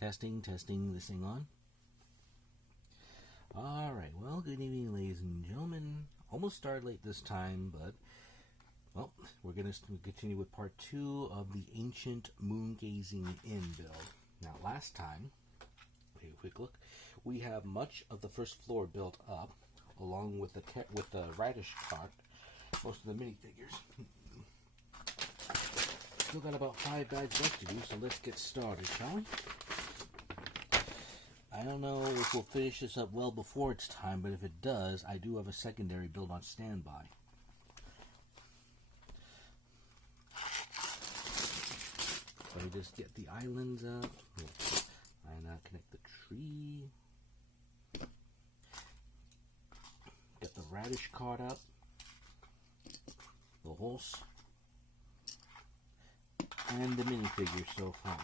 Testing this thing on. Alright, well, good evening, ladies and gentlemen. Almost started late this time, but, well, we're going to continue with part 2 of the Ancient Moongazing Inn build. Now, last time, take a quick look, we have much of the first floor built up, along with the radish cart, most of the minifigures. Still got about 5 bags left to do, so let's get started, shall we? I don't know if we'll finish this up well before it's time, but if it does, I do have a secondary build on standby. So we just get the islands up, and connect the tree. Get the radish cart up, the horse, and the minifigure so far.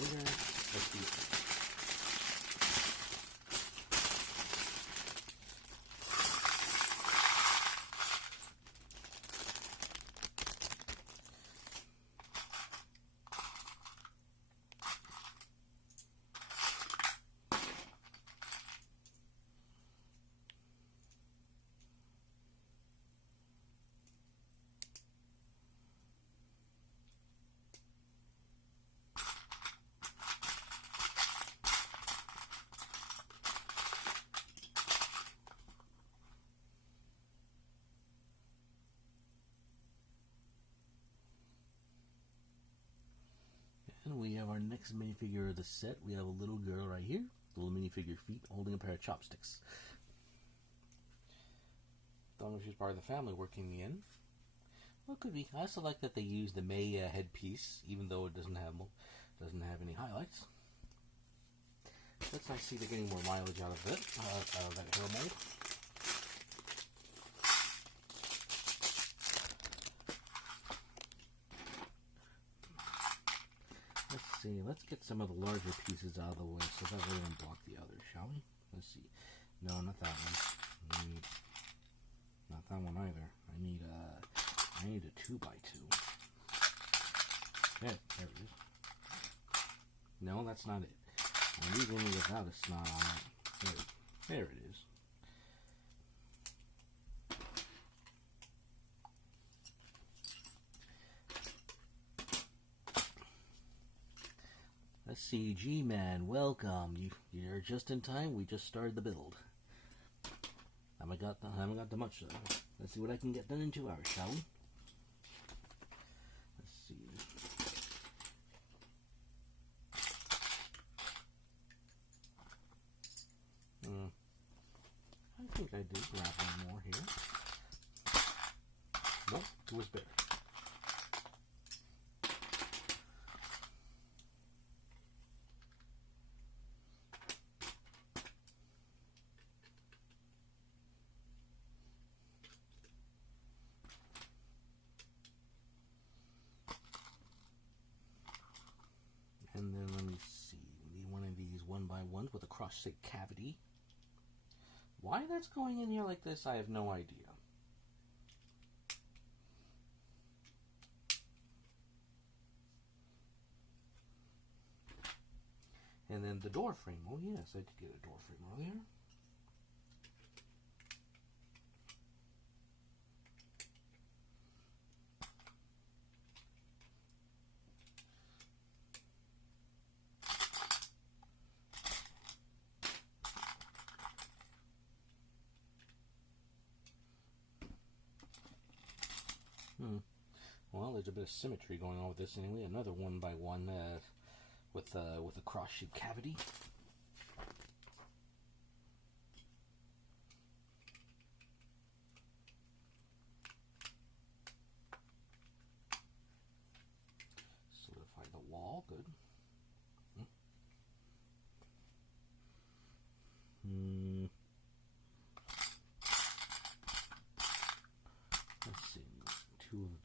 Later, let's see it. And we have our next minifigure of the set. We have a little girl right here, little minifigure feet, holding a pair of chopsticks. Don't know if she's part of the family working the inn. Well, it could be. I also like that they use the May headpiece, even though it doesn't have any highlights. That's nice to see they're getting more mileage out of it, out of that hair mold. Let's get some of the larger pieces out of the way so that way we don't block the others, shall we? Let's see. No, not that one. Not that one either. I need a 2x2. There it is. No, that's not it. I need one without a snot on it. There it is. Let's see, G-Man, welcome. You're just in time. We just started the build. I haven't got much though. Let's see what I can get done in 2 hours, shall we? Let's see. I think I did grab one more here. Nope, it was better. And then let me see, we need one of these 1x1s with a cross-shaped cavity. Why that's going in here like this, I have no idea. And then the door frame. Oh yes, I did get a door frame earlier. Well, there's a bit of symmetry going on with this anyway. Another 1x1 with a cross-shaped cavity. Solidify the wall. Good. Let's see. Two of these.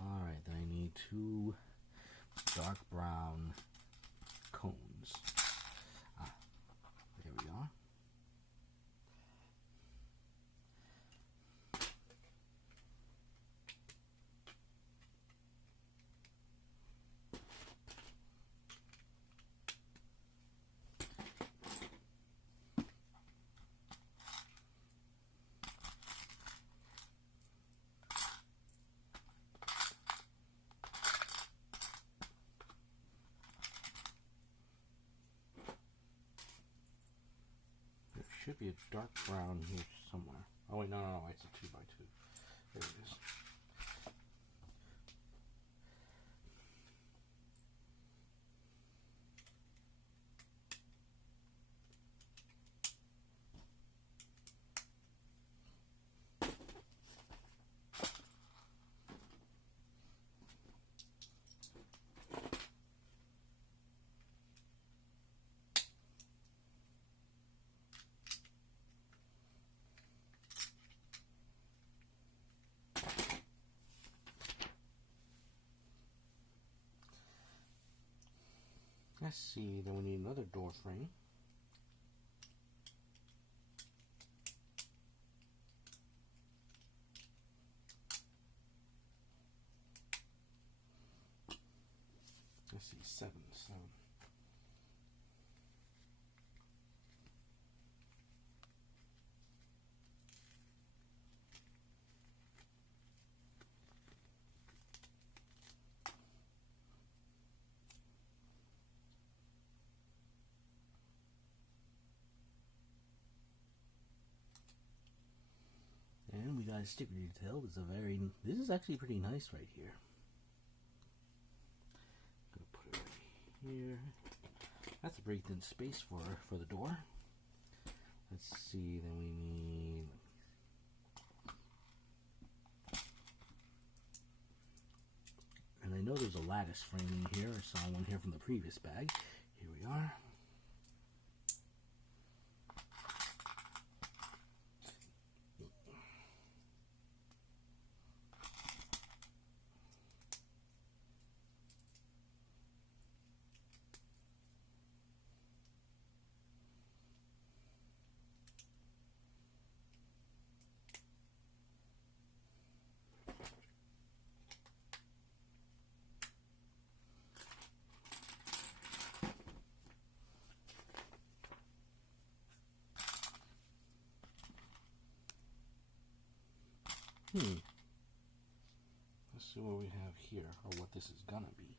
Alright, then I need 2 dark brown cones. There we are. should be a dark brown here somewhere. Oh wait, no, it's a 2x2. There it is. Let's see, then we need another door frame. Let's see, 7. And we got a sticker detail. This is actually pretty nice right here. Gonna put it right here. That's a pretty thin space for the door. Let's see, then we need, and I know there's a lattice frame in here. I saw one here from the previous bag. Here we are. Let's see what we have here, or what this is gonna be.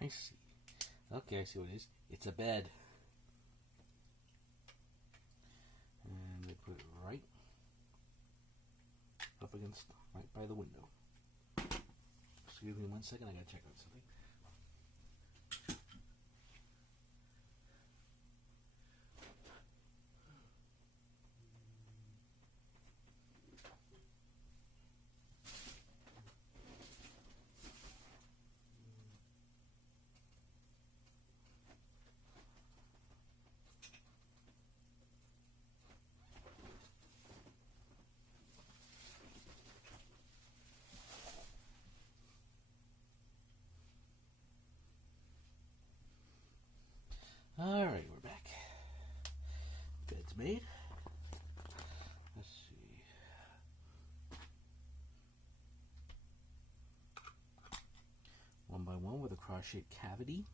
I see. Okay, I see what it is. It's a bed. And they put it right up against, right by the window. Excuse me 1 second, I gotta check out something. Alright, we're back. Bed's made. Let's see. One by one with a cross-shaped cavity.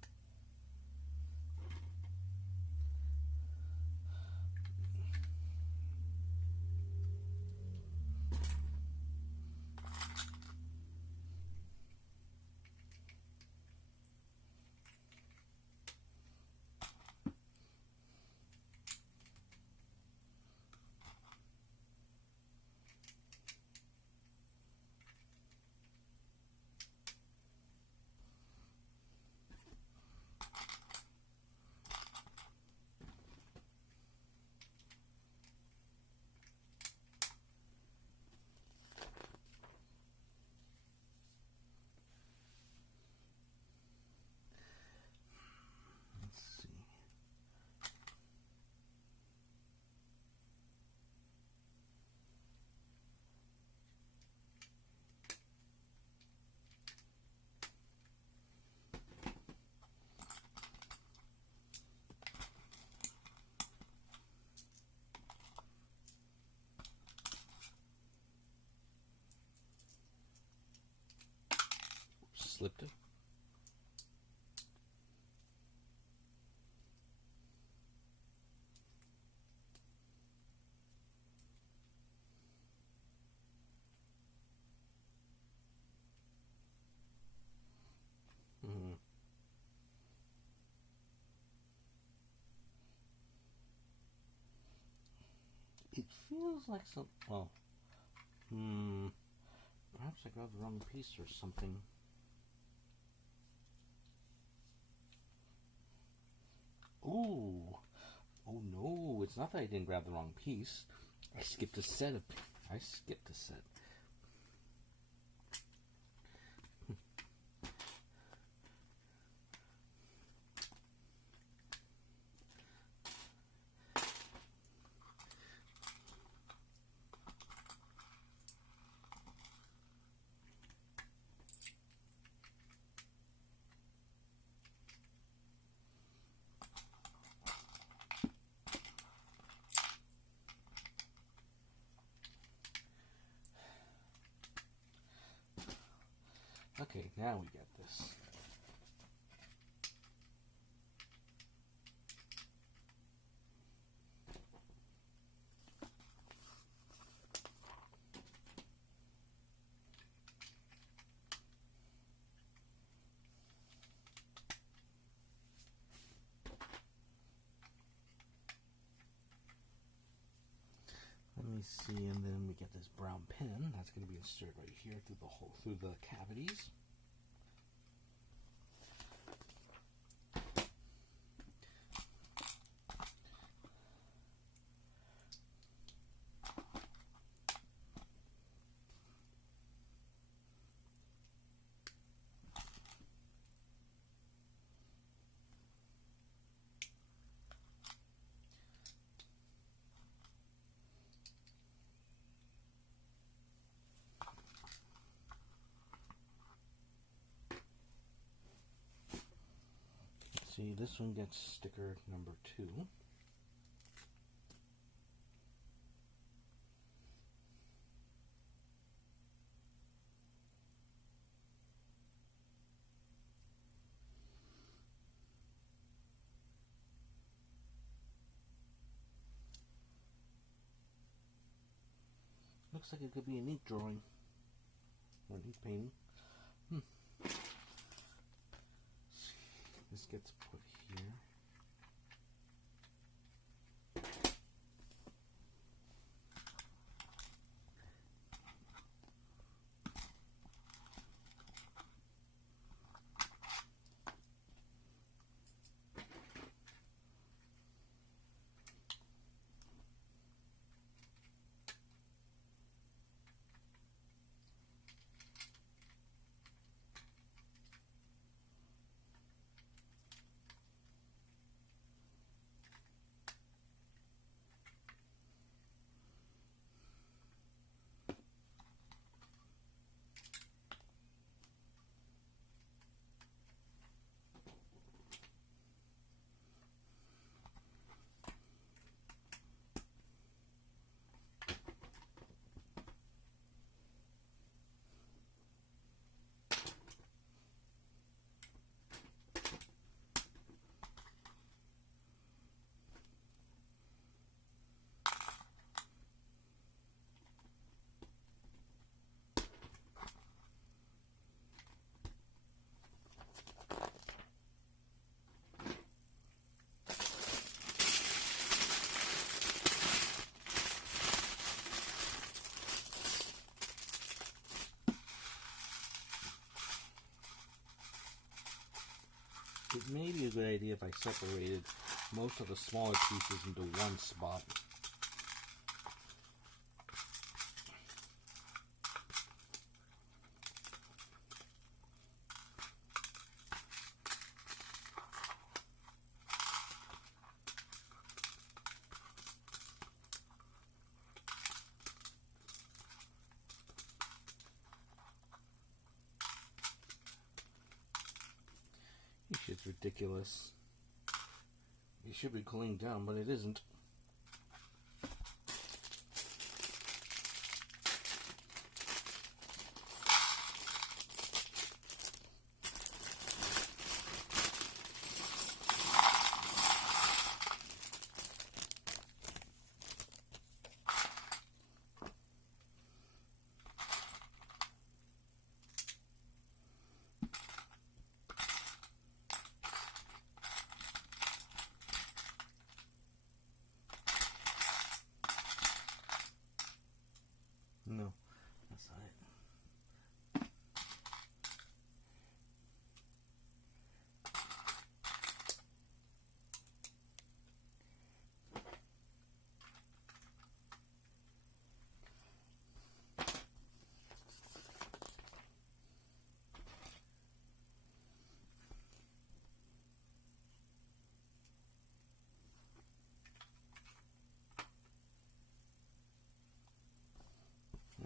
slipped it. It feels like some. Oh. Perhaps I grabbed the wrong piece or something. Ooh. Oh no, it's not that I didn't grab the wrong piece. I skipped a set. Okay, now we get this. Let me see, and then we get this brown pen. That's going to be inserted right here through the cavities. See, this one gets sticker number 2. Looks like it could be a neat drawing or a neat painting. This gets put here. It may be a good idea if I separated most of the smaller pieces into one spot. This shit's ridiculous. It should be cooling down, but it isn't. No, that's not it.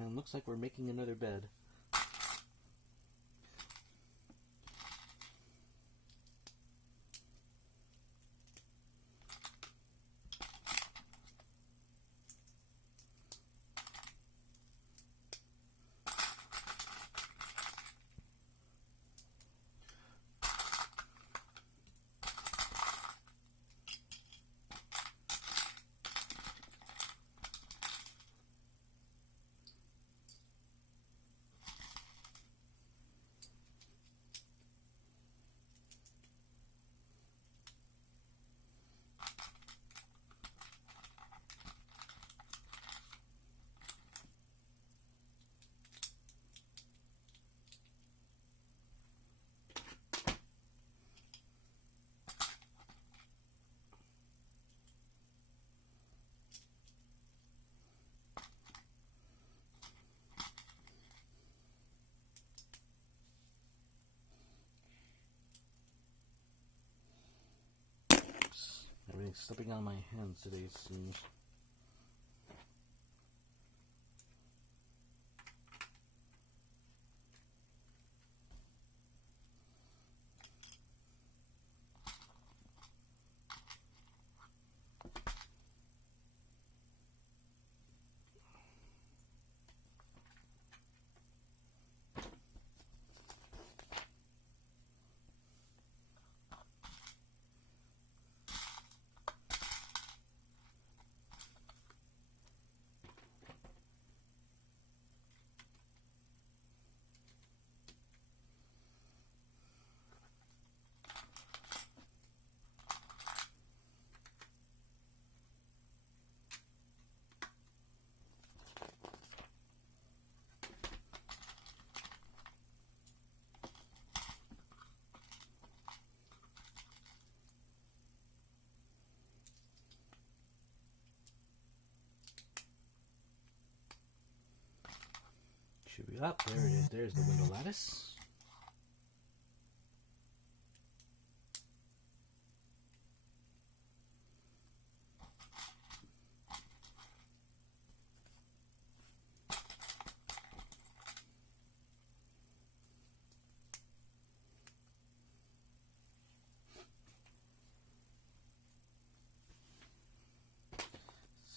And looks like we're making another bed. Everything's slipping on my hands today, it seems. Should be up. There it is. There's the window lattice.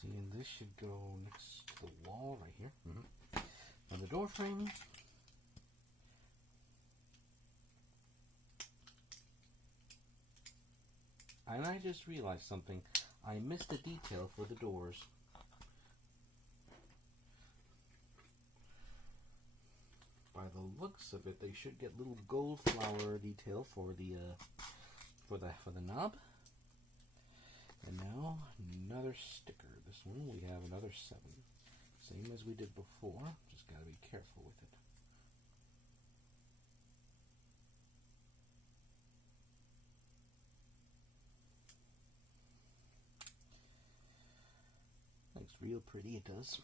See, and this should go next to the wall right here. On the door frame. And I just realized something. I missed a detail for the doors. By the looks of it, they should get little gold flower detail for the knob. And now another sticker. This one we have another 7. Same as we did before. Just gotta be careful with it. Looks real pretty, it does.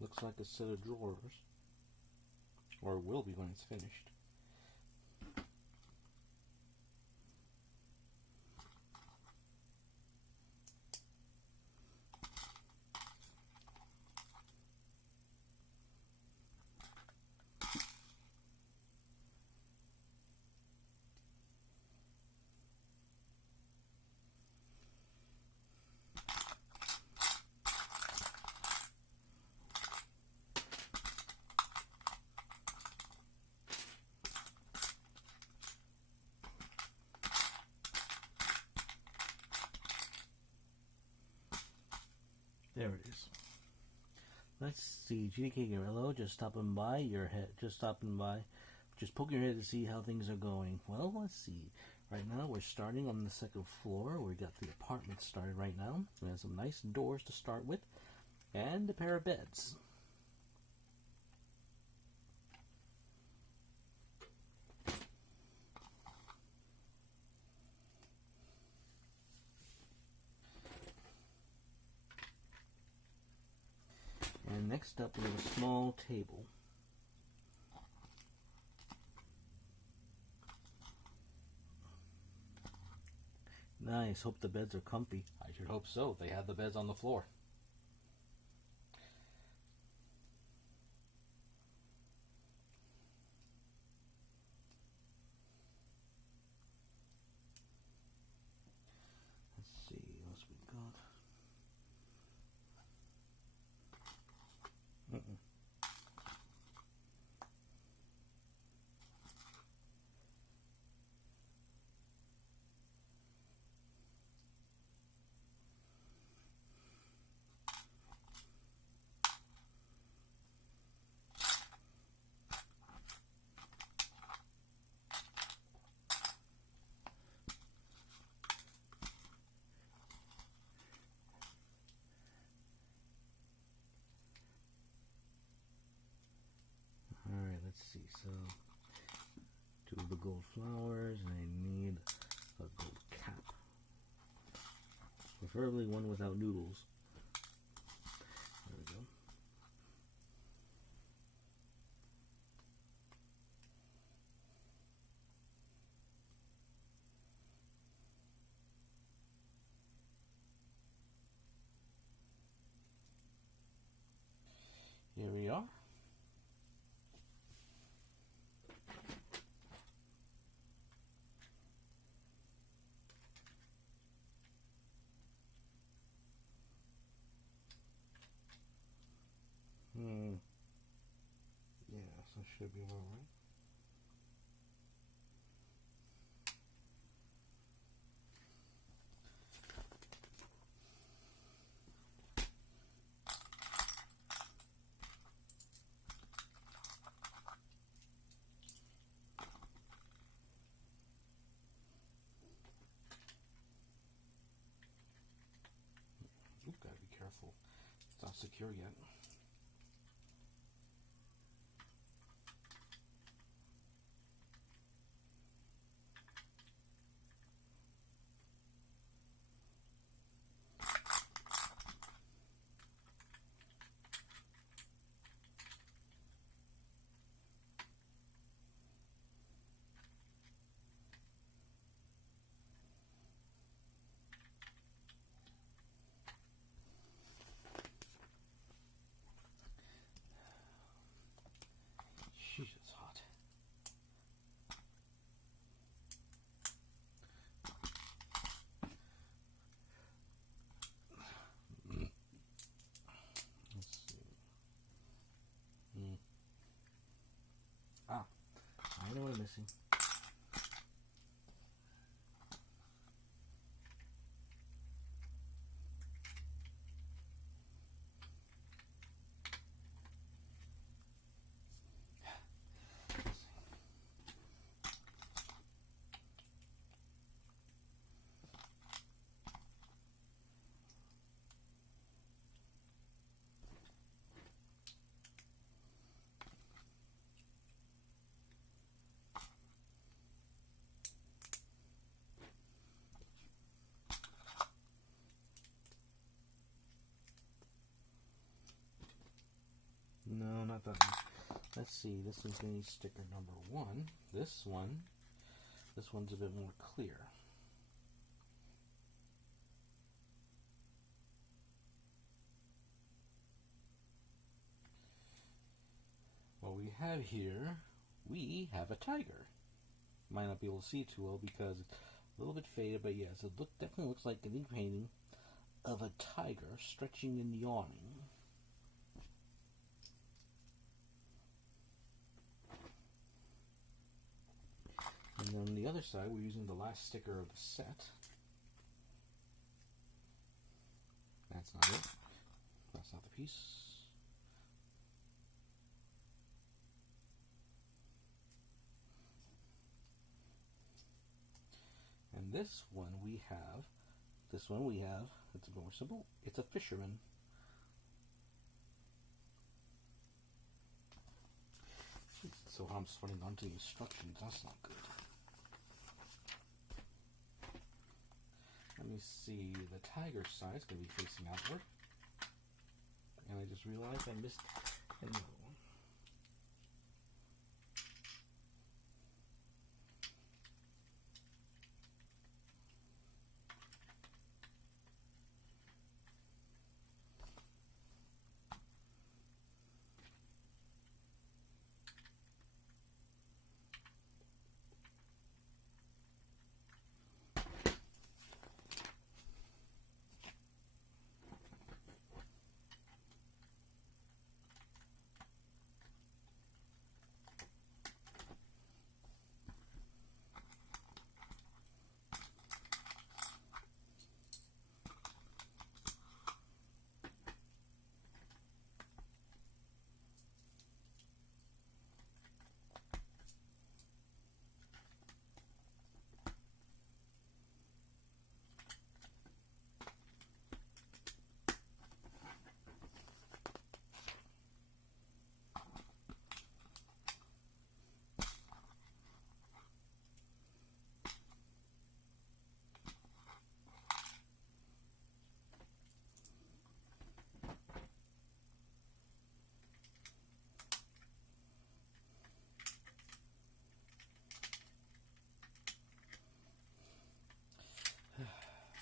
Looks like a set of drawers, or will be when it's finished. There it is. Let's see, GDK Guerrillo, just stopping by your head, just poking your head to see how things are going. Well, let's see. Right now, we're starting on the second floor. We got the apartment started right now. We have some nice doors to start with, and a pair of beds. And next up, we have a small table. Nice. Hope the beds are comfy. I should hope so. They have the beds on the floor. Let's see what else we got. Alright, let's see. So, 2 of the gold flowers, and I need a gold cap. Preferably one without noodles. There we go. Here we are. Yeah, so should be all right. You've got to be careful. It's not secure yet. Sheesh, it's hot. Let's see. Ah, I know what I'm missing. No, not that one. Let's see, this is going to be sticker number 1. This one's a bit more clear. What we have here, we have a tiger. Might not be able to see it too well because it's a little bit faded, but yes, it definitely looks like an ink painting of a tiger stretching and yawning. And then on the other side, we're using the last sticker of the set. That's not it. That's not the piece. And this one we have, it's more simple. It's a fisherman. So I'm sweating onto the instructions. That's not good. Let me see. The tiger side is going to be facing outward. And I just realized I missed another one.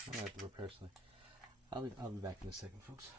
I'm going to have to prepare something. I'll be back in a second, folks.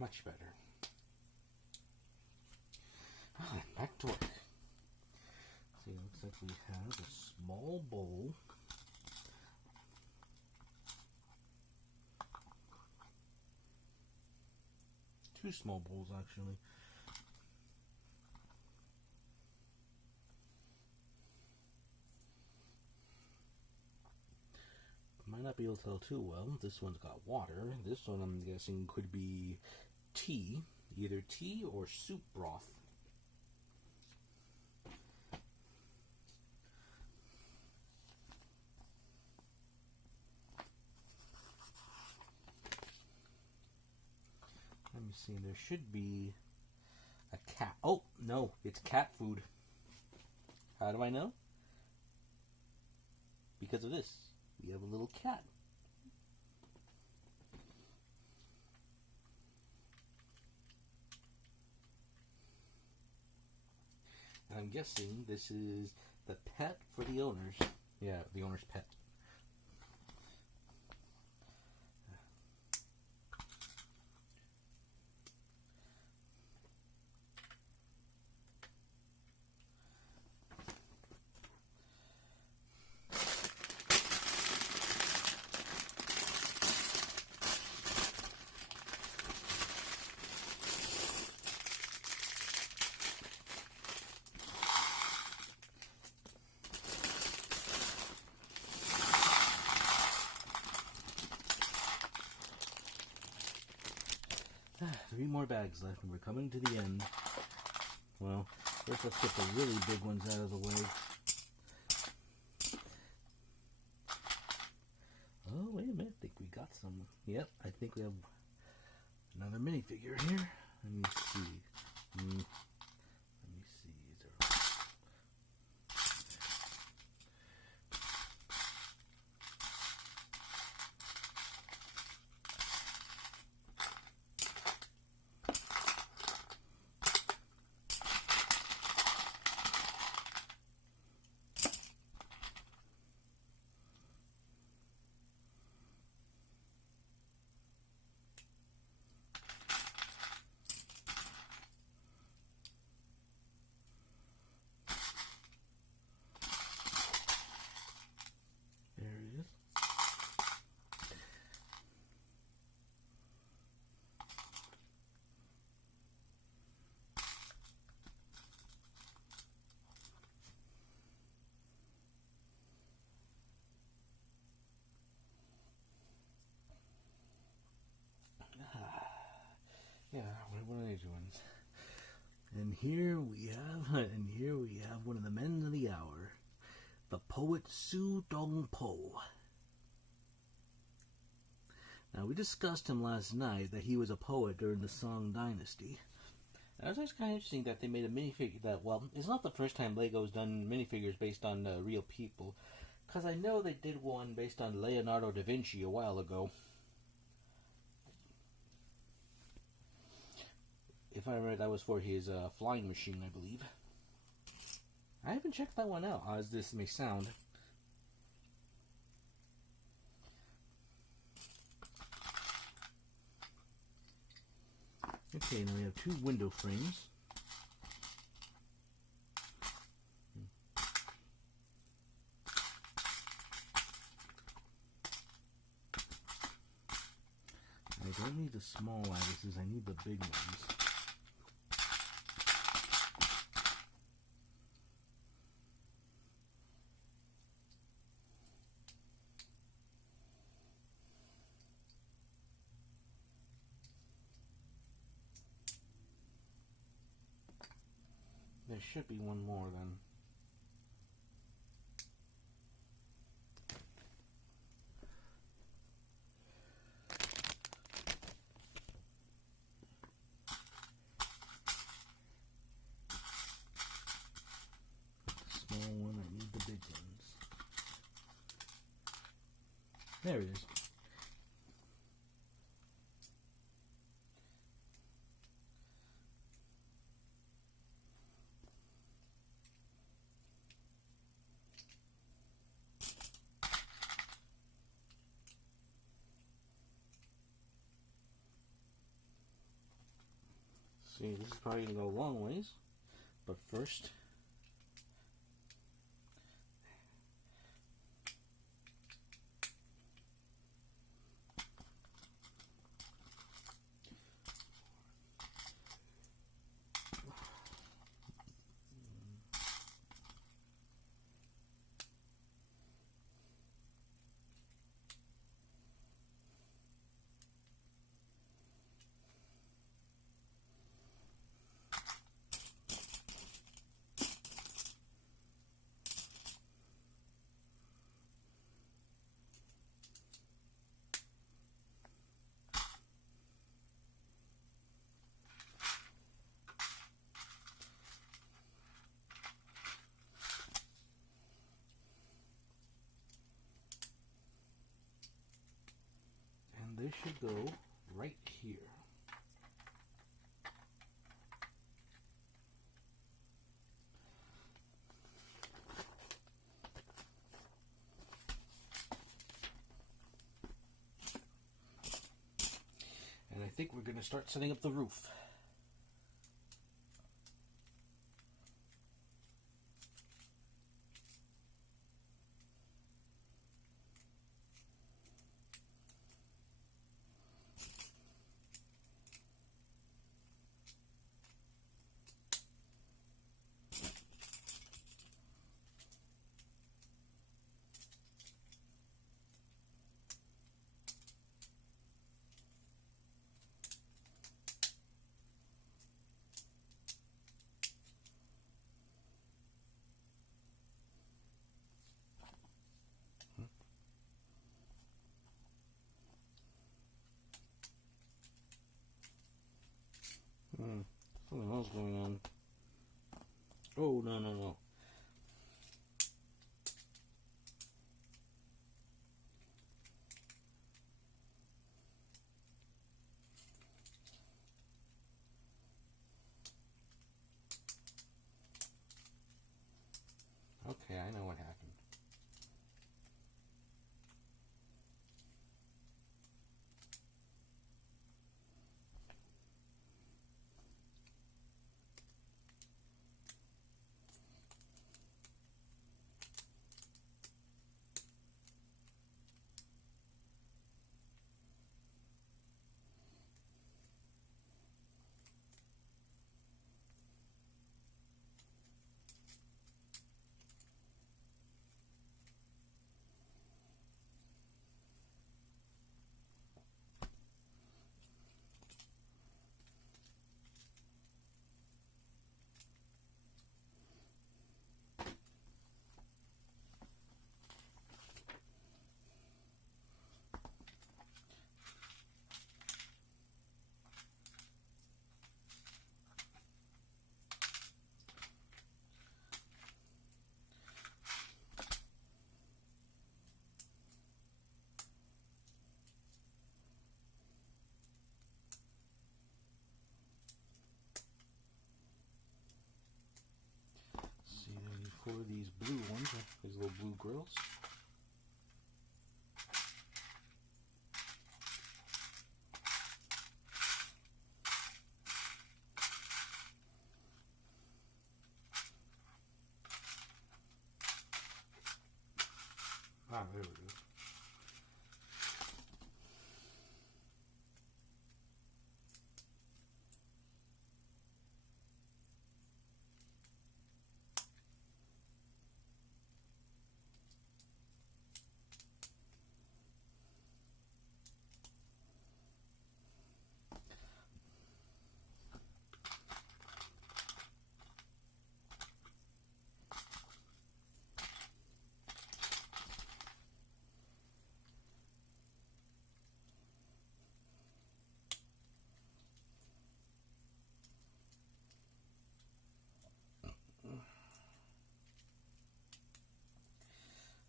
Much better. Back to work. See, it looks like we have a small bowl. Two small bowls, actually. Might not be able to tell too well. This one's got water. This one, I'm guessing, could be tea. Either tea or soup broth. Let me see. There should be a cat. Oh, no. It's cat food. How do I know? Because of this. We have a little cat. And I'm guessing this is the pet for the owners. Yeah, the owner's pet. 3 more bags left, and we're coming to the end. Well, first let's get the really big ones out of the way. Oh, wait a minute. I think we got some. Yep, I think we have another minifigure here. Let me see. Let me see. Is there... Yeah, one of these ones. And here we have one of the men of the hour, the poet Su Dong Po. Now, we discussed him last night, that he was a poet during the Song Dynasty. And it was actually kind of interesting that they made a minifigure that, well, it's not the first time Lego's done minifigures based on real people, because I know they did one based on Leonardo da Vinci a while ago. If I remember, that was for his flying machine, I believe. I haven't checked that one out, as this may sound. Okay, now we have 2 window frames. I don't need the small lattices, I need the big ones. There should be one more then. Small one, I need the big ones. There it is. See, this is probably going to go a long ways, but first, they should go right here. And I think we're going to start setting up the roof. hell's going on? Oh, no, no, no. Okay, I know what happened. See, then for these blue ones, these little blue grills. Ah, there we go.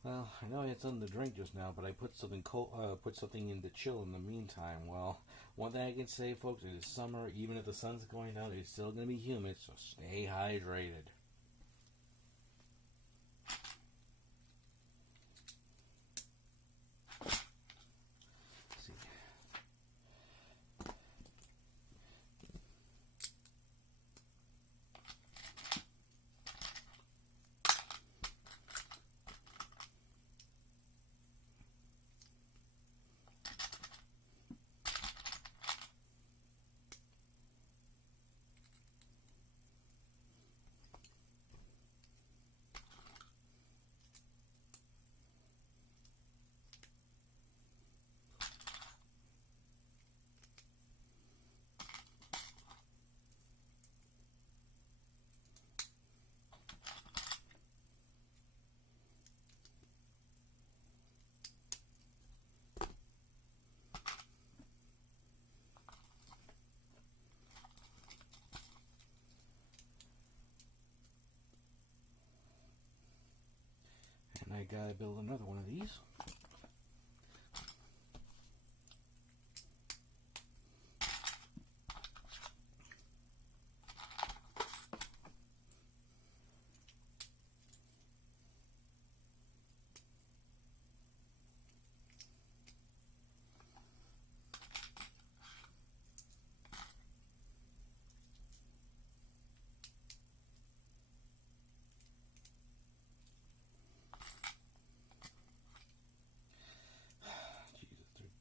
Well, I know I had something to drink just now, but I put something put something in to chill in the meantime. Well, one thing I can say, folks, it is summer. Even if the sun's going down, it's still going to be humid, so stay hydrated. See. And I gotta build another one of these.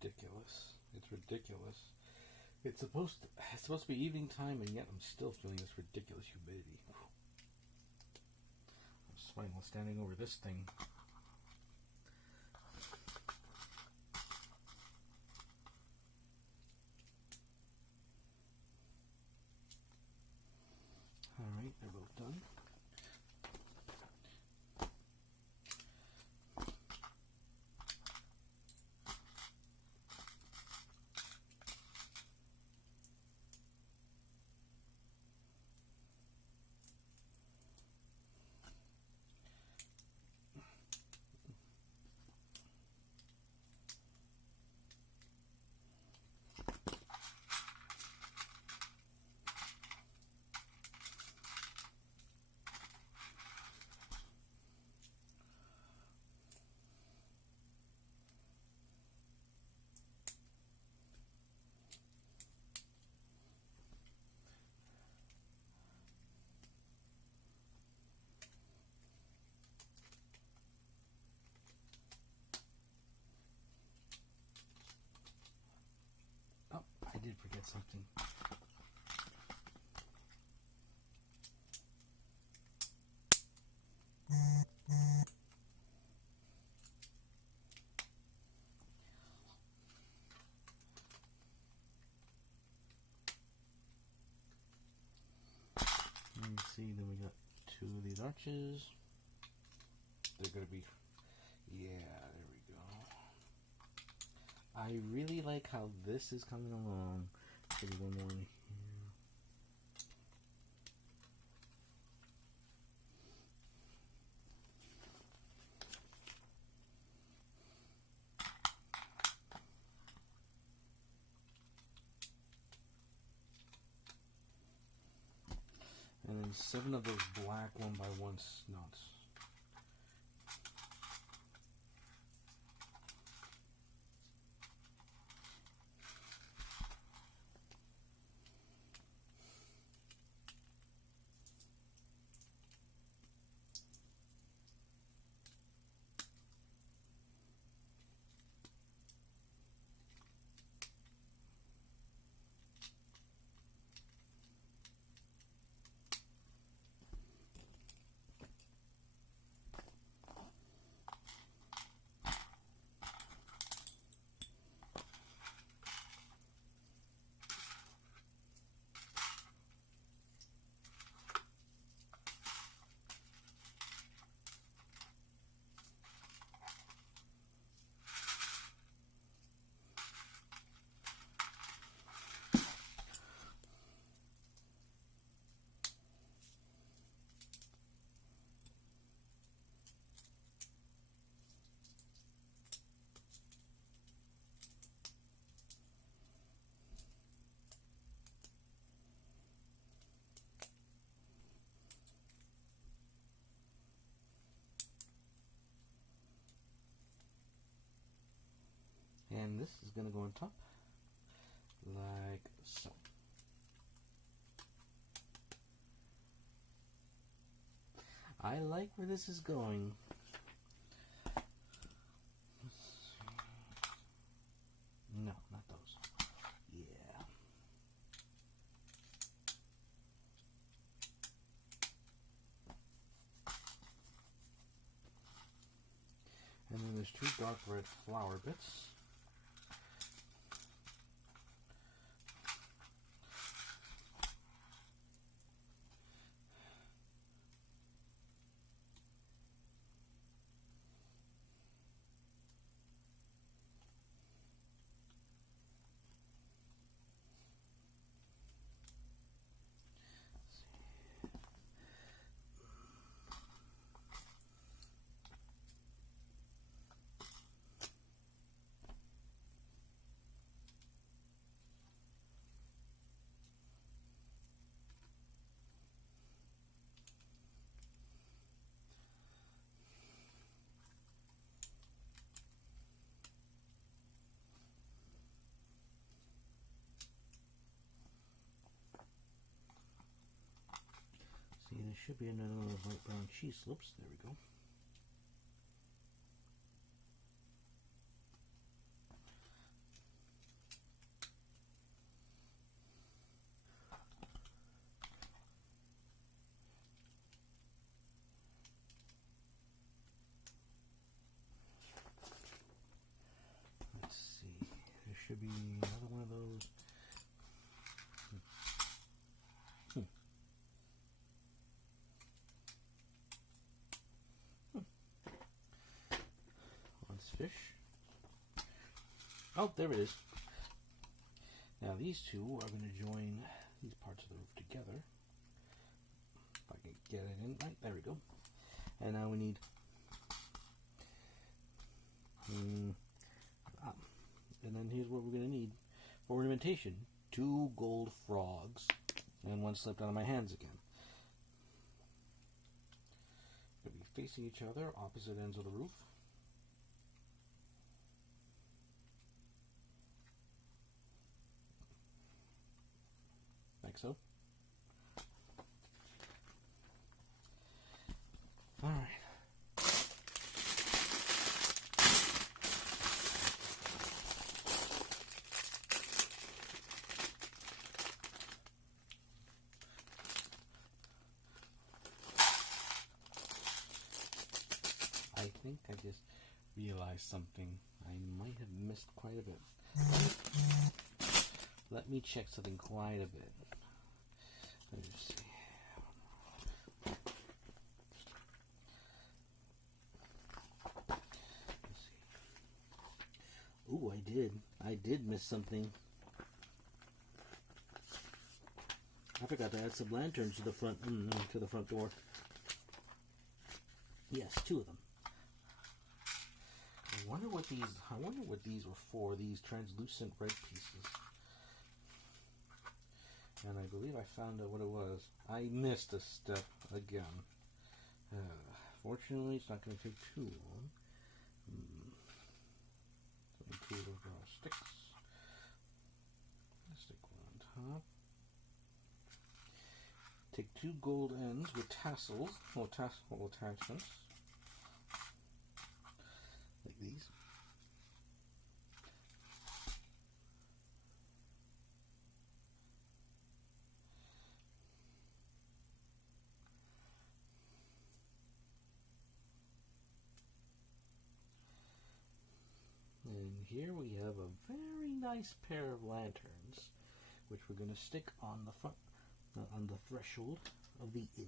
Ridiculous. It's ridiculous. It's supposed to be evening time, and yet I'm still feeling this ridiculous humidity. I'm sweating while standing over this thing. Alright, they're both done. something. Let's see, then we got 2 of these arches. They're going to be, yeah, there we go. I really like how this is coming along. Maybe one more in here. And then 7 of those black 1x1 snots. And this is going to go on top, like so. I like where this is going. No, not those. Yeah. And then there's 2 dark red flower bits. See, there should be another light brown cheese slips. There we go. Let's see. There should be another one of those. Fish. Oh, there it is. Now these 2 are going to join these parts of the roof together. If I can get it in right, there we go. And now we need and then here's what we're going to need for ornamentation. 2 gold frogs, and 1 slipped out of my hands again. They'll be facing each other, opposite ends of the roof. Like so. All right. I think I just realized something. I might have missed quite a bit. Let me check something quite a bit. Let me see. Let's see. Ooh, I did miss something. I forgot to add some lanterns to the front door. Yes, 2 of them. I wonder what these were for, these translucent red pieces. And I believe I found out what it was. I missed a step again. Fortunately, it's not going to take too long. So 2 of those sticks. Stick 1 on top. Take 2 gold ends with tassels, or attachments, like these. And here we have a very nice pair of lanterns, which we're going to stick on the front, on the threshold of the inn.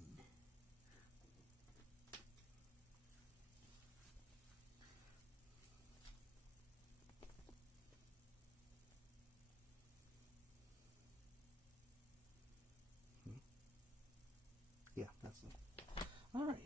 Yeah, that's it. All right.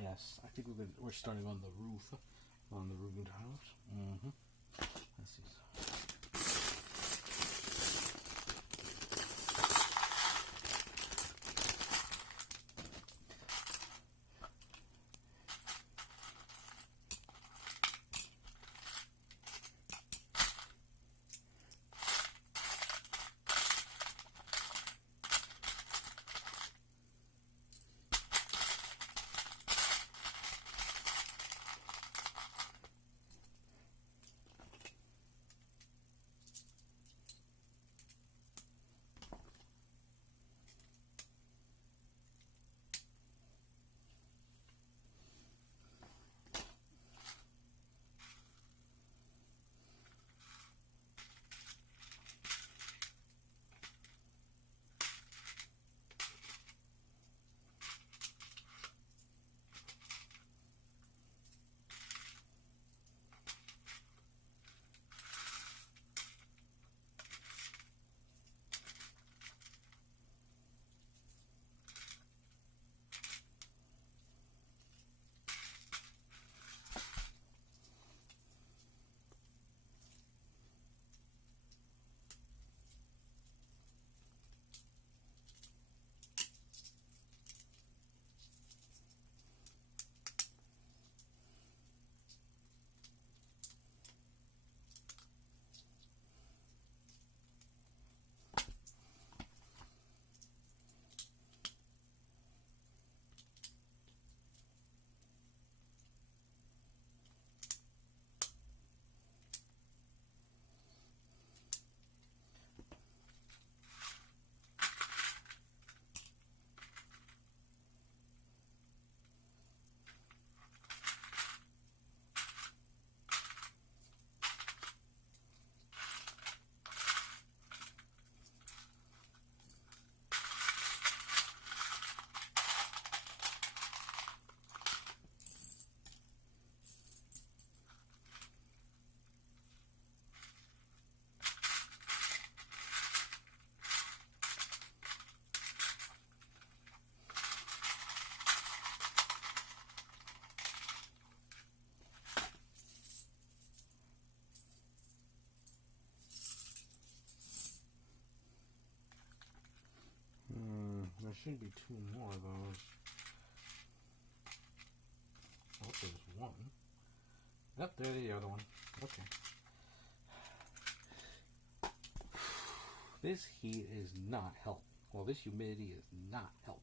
Yes, I think we're starting on the roof, on the roofing tiles. Let's see. should be two more of those. Oh, there's one. Yep, there's the other one. Okay. This heat is not helping. Well, this humidity is not helping.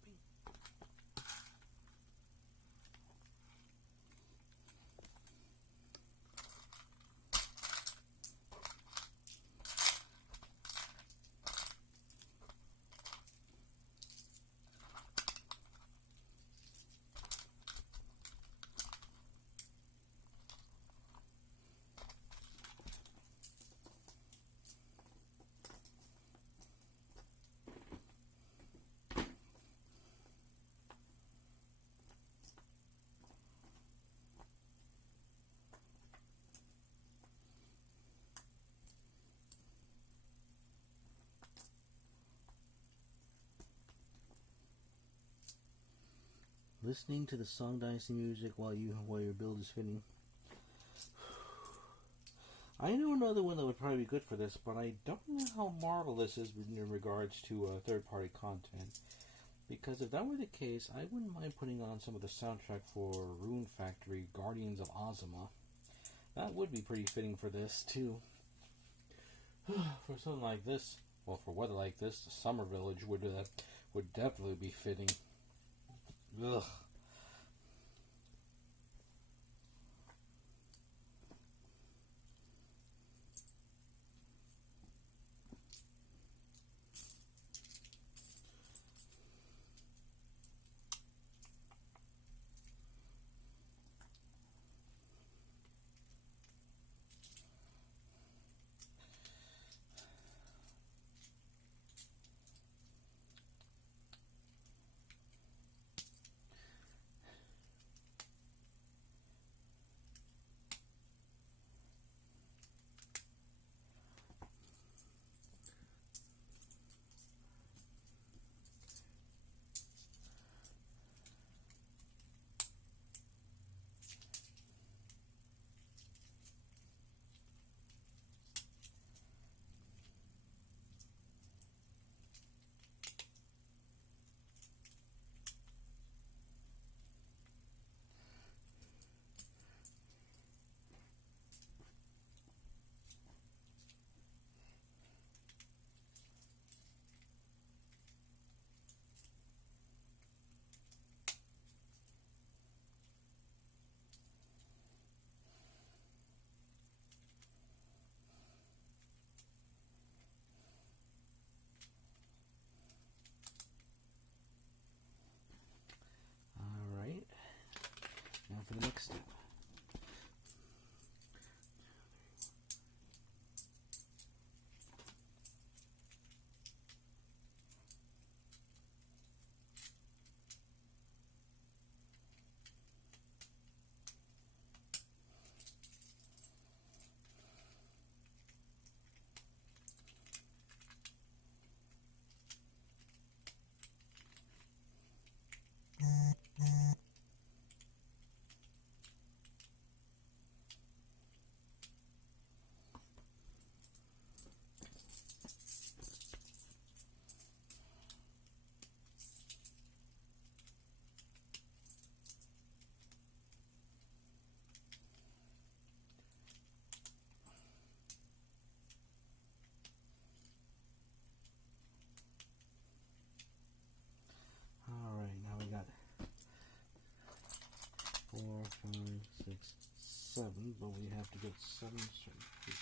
Listening to the song dynasty music while your build is fitting. I know another one that would probably be good for this, but I don't know how Marvel this is in regards to third-party content. Because if that were the case, I wouldn't mind putting on some of the soundtrack for Rune Factory, Guardians of Ozma. That would be pretty fitting for this too. For something like this, well, for weather like this, the Summer Village would definitely be fitting. Ugh. Now for the next step. Alright, now we got 4, 5, 6, 7, but we have to get 7 certain pieces.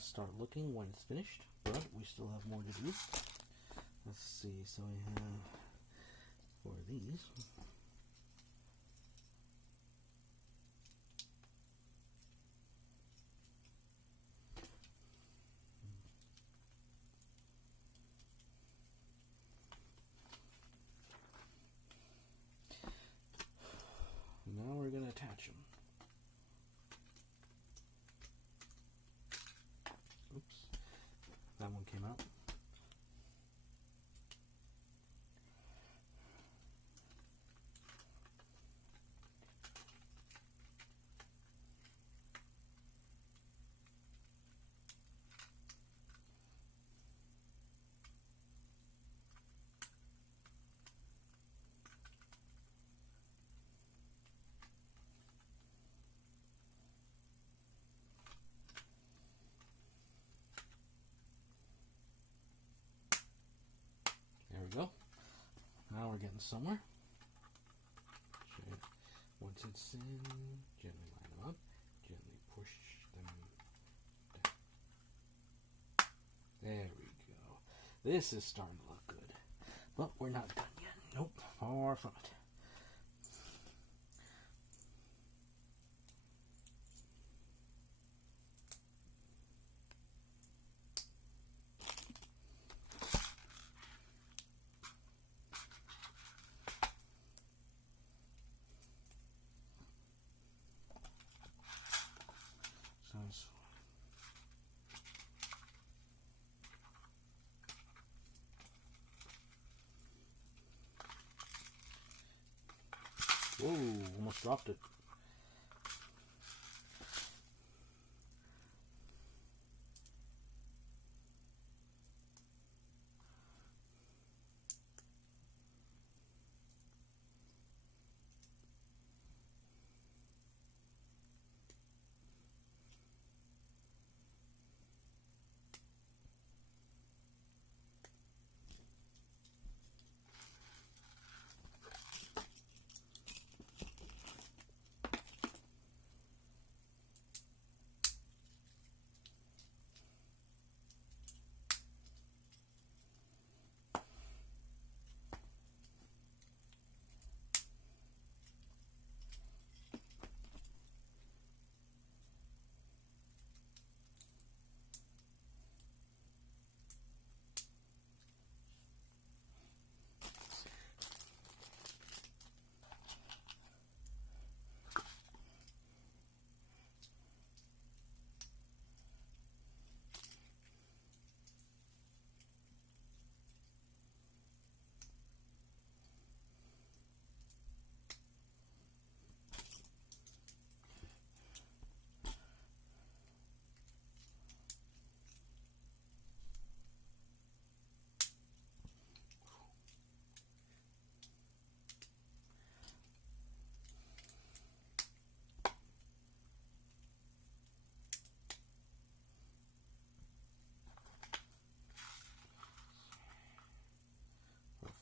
to start looking when it's finished, but we still have more to do. Let's see, so we have for these. Now we're going to attach them. Oops, that one came out. There we go. Now we're getting somewhere. Once it's in, gently line them up, gently push them down. There we go. This is starting to look good. But we're not done yet. Nope, far from it. Whoa, almost dropped it.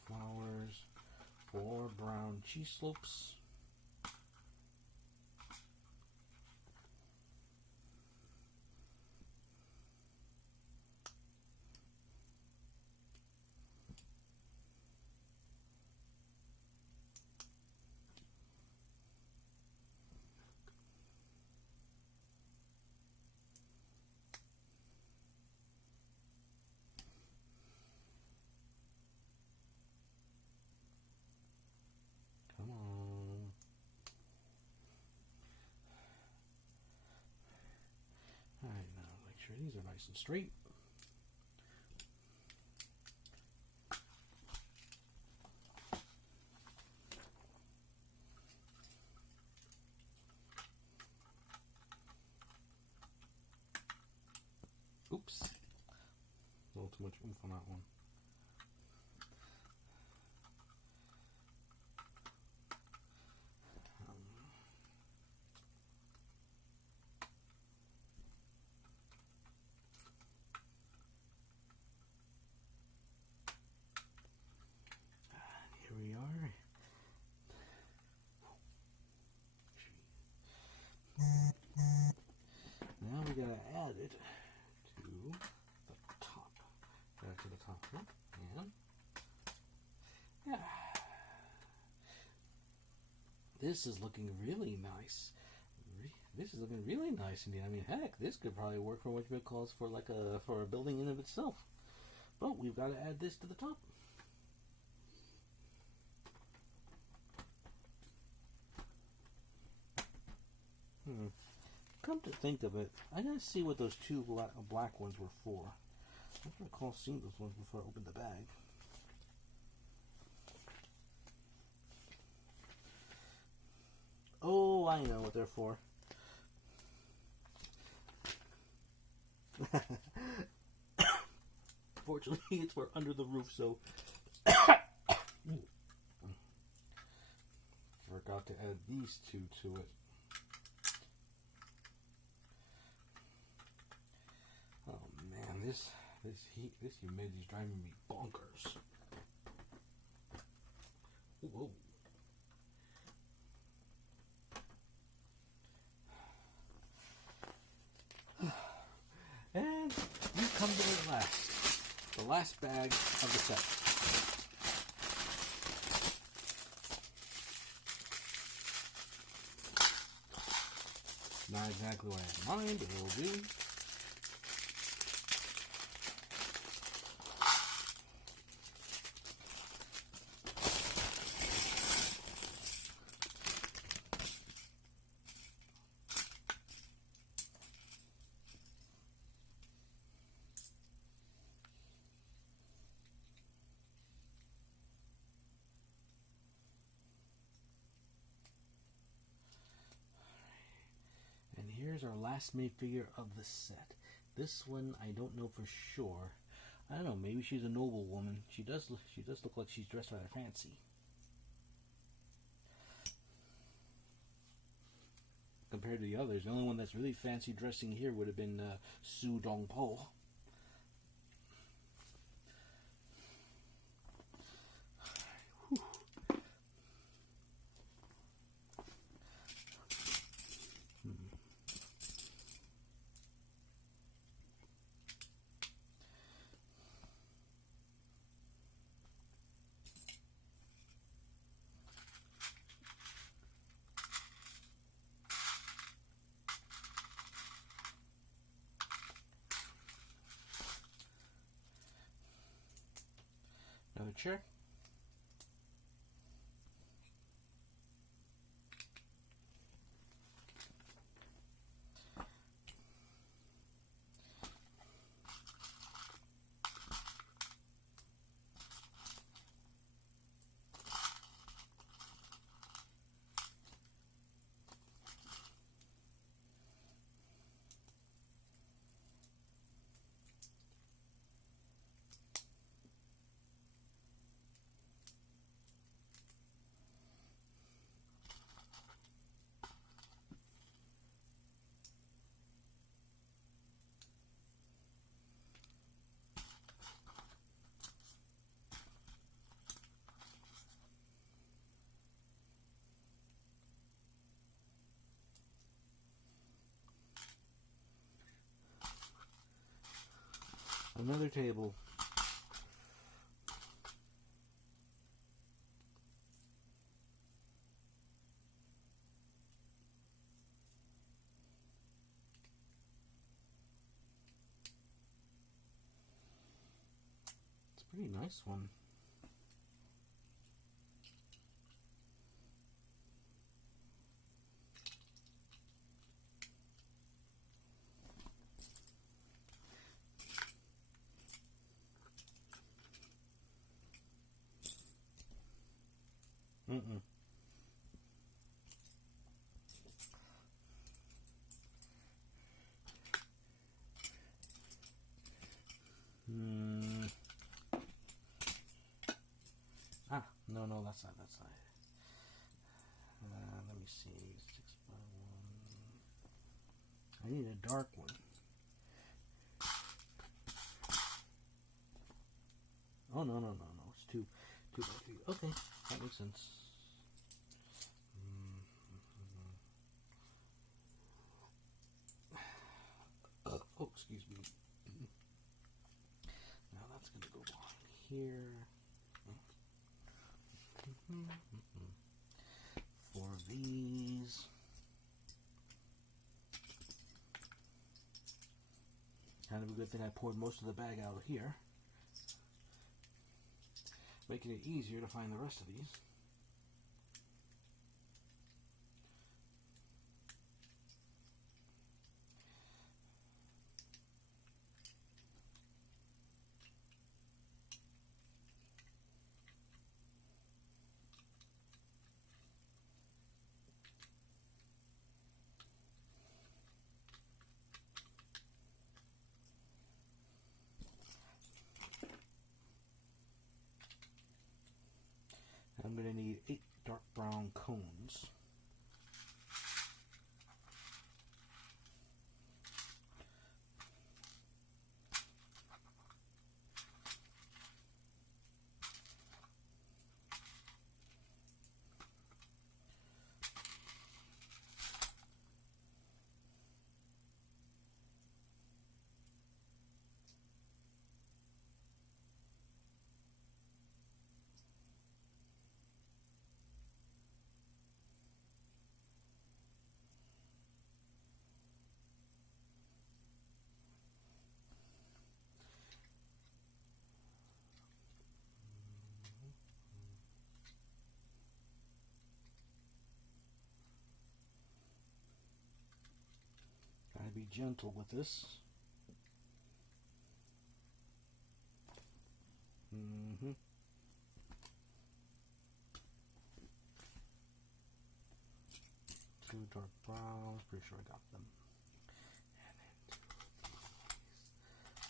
Flowers, 4 brown cheese slopes. Come on. Alright, now make sure these are nice and straight. Oops. A little too much oomph on that one. Here we are. Now we gotta add it This is looking really nice. This is looking really nice indeed. I mean, heck, this could probably work for what it calls for like a building in of itself. But we've got to add this to the top. Come to think of it, I gotta see what those two black ones were for. I don't recall seeing those ones before I opened the bag. Oh, I know what they're for. Fortunately, it's for under the roof, so forgot to add these two to it. Oh man, this humidity is driving me bonkers. Whoa. And we come to the last bag of the set. Not exactly what I had in mind, but it will do. Here's our last made figure of the set. This one I don't know for sure. I don't know, maybe she's a noble woman. She does look like she's dressed rather fancy. Compared to the others, the only one that's really fancy dressing here would have been Su Dongpo. Another chair. Another table. It's a pretty nice one. No, that's not. Let me see. 6x1. I need a dark one. Oh no! It's 2x3. Okay, that makes sense. Oh, excuse me. Now that's going to go on here. For the Good thing I poured most of the bag out here, making it easier to find the rest of these. I'm going to need 8 dark brown cones. Gotta be gentle with this. Two dark browns, pretty sure I got them. And then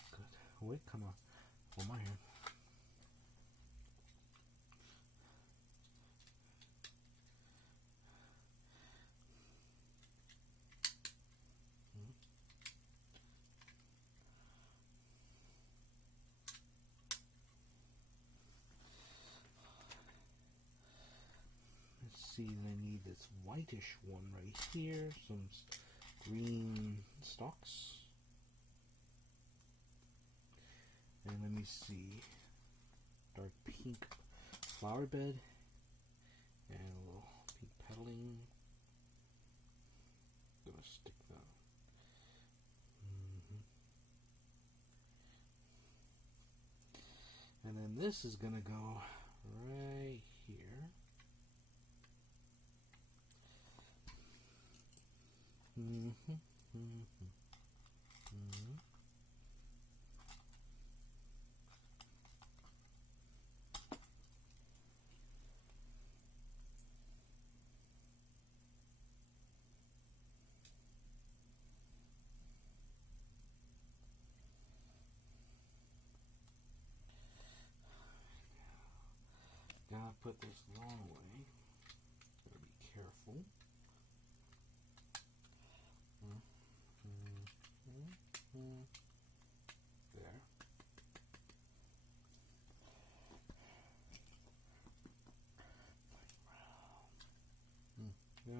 2 of these. Good. Wait, come on. Hold my hand. See, I need this whitish one right here, some green stalks, and let me see, dark pink flower bed, and a little pink petaling. I'm gonna stick that. And then this is gonna go right here. Gotta put this long way. Gotta be careful. There. Yeah.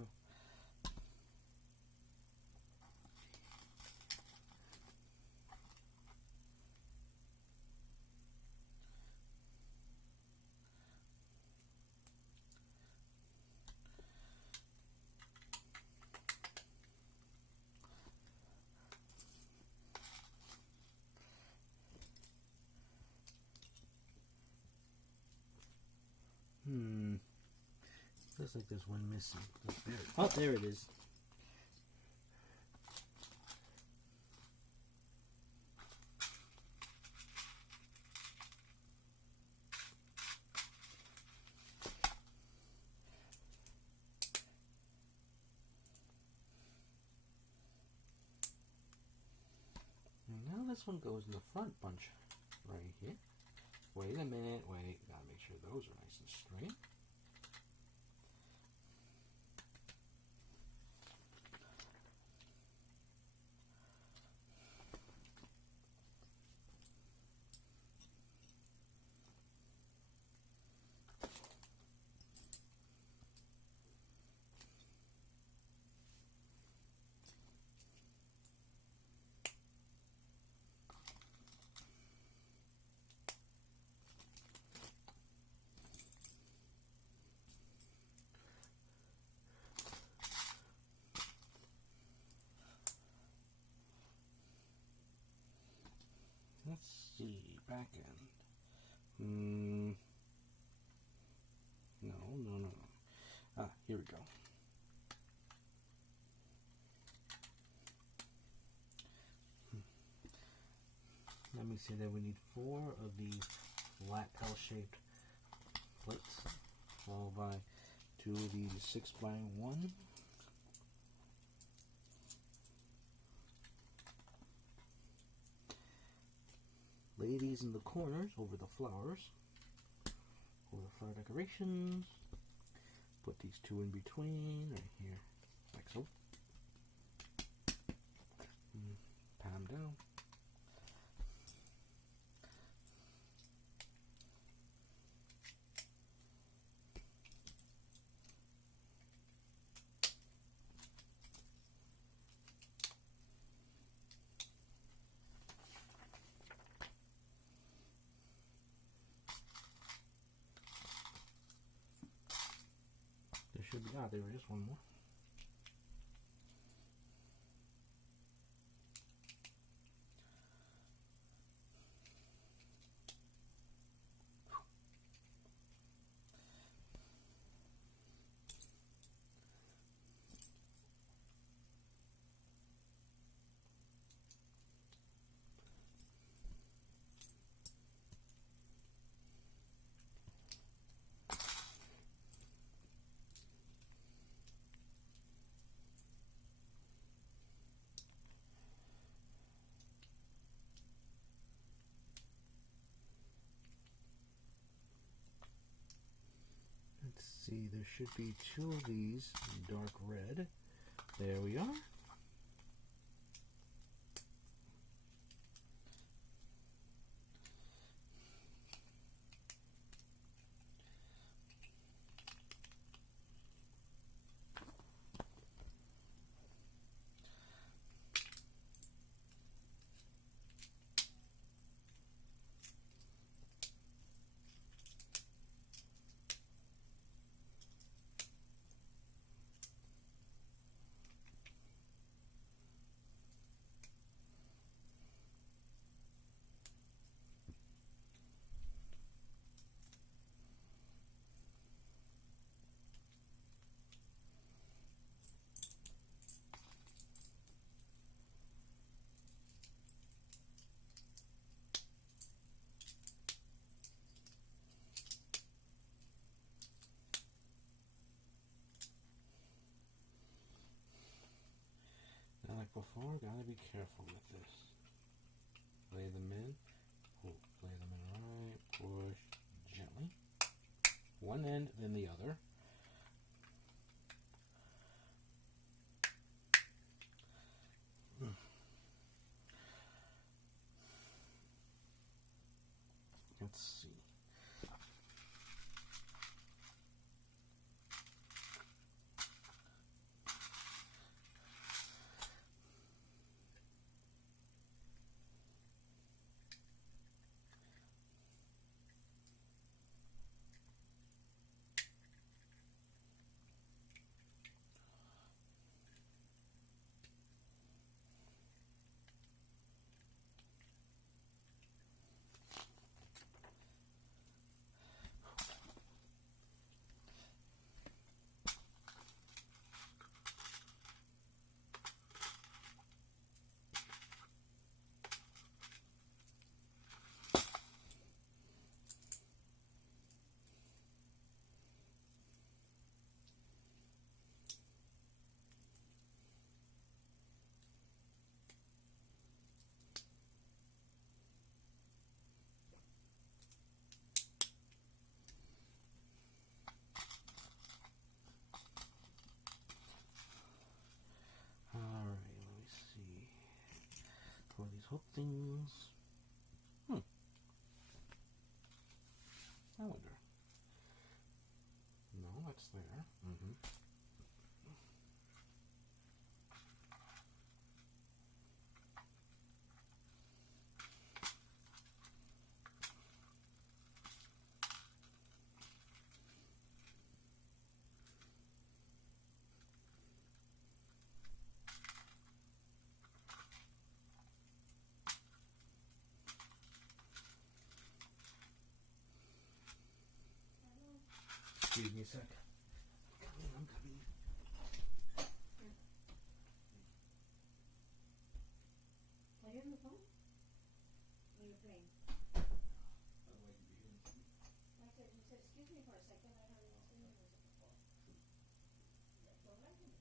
Looks like there's one missing. Oh, there it is. And now this one goes in the front bunch right here. Wait a minute, wait, gotta make sure those are nice and straight. back end. No. Ah, here we go. Let me see that we need 4 of these flat L-shaped plates, followed by 2 of these 6x1. Lay these in the corners over the flowers, over the flower decorations. Put these 2 in between, right here, like so. Pat them down. There should be, there is one more. Let's see, there should be 2 of these dark red. There we are. Like before, gotta be careful with this. Lay them in, lay them in right, push gently. One end, then the other. Let's see. Hook things. I wonder. No, that's there. Excuse me a sec. I'm coming. Are you on the phone? Or you're playing? I said, you said, excuse me for a second, I heard you saying music before. Go right in.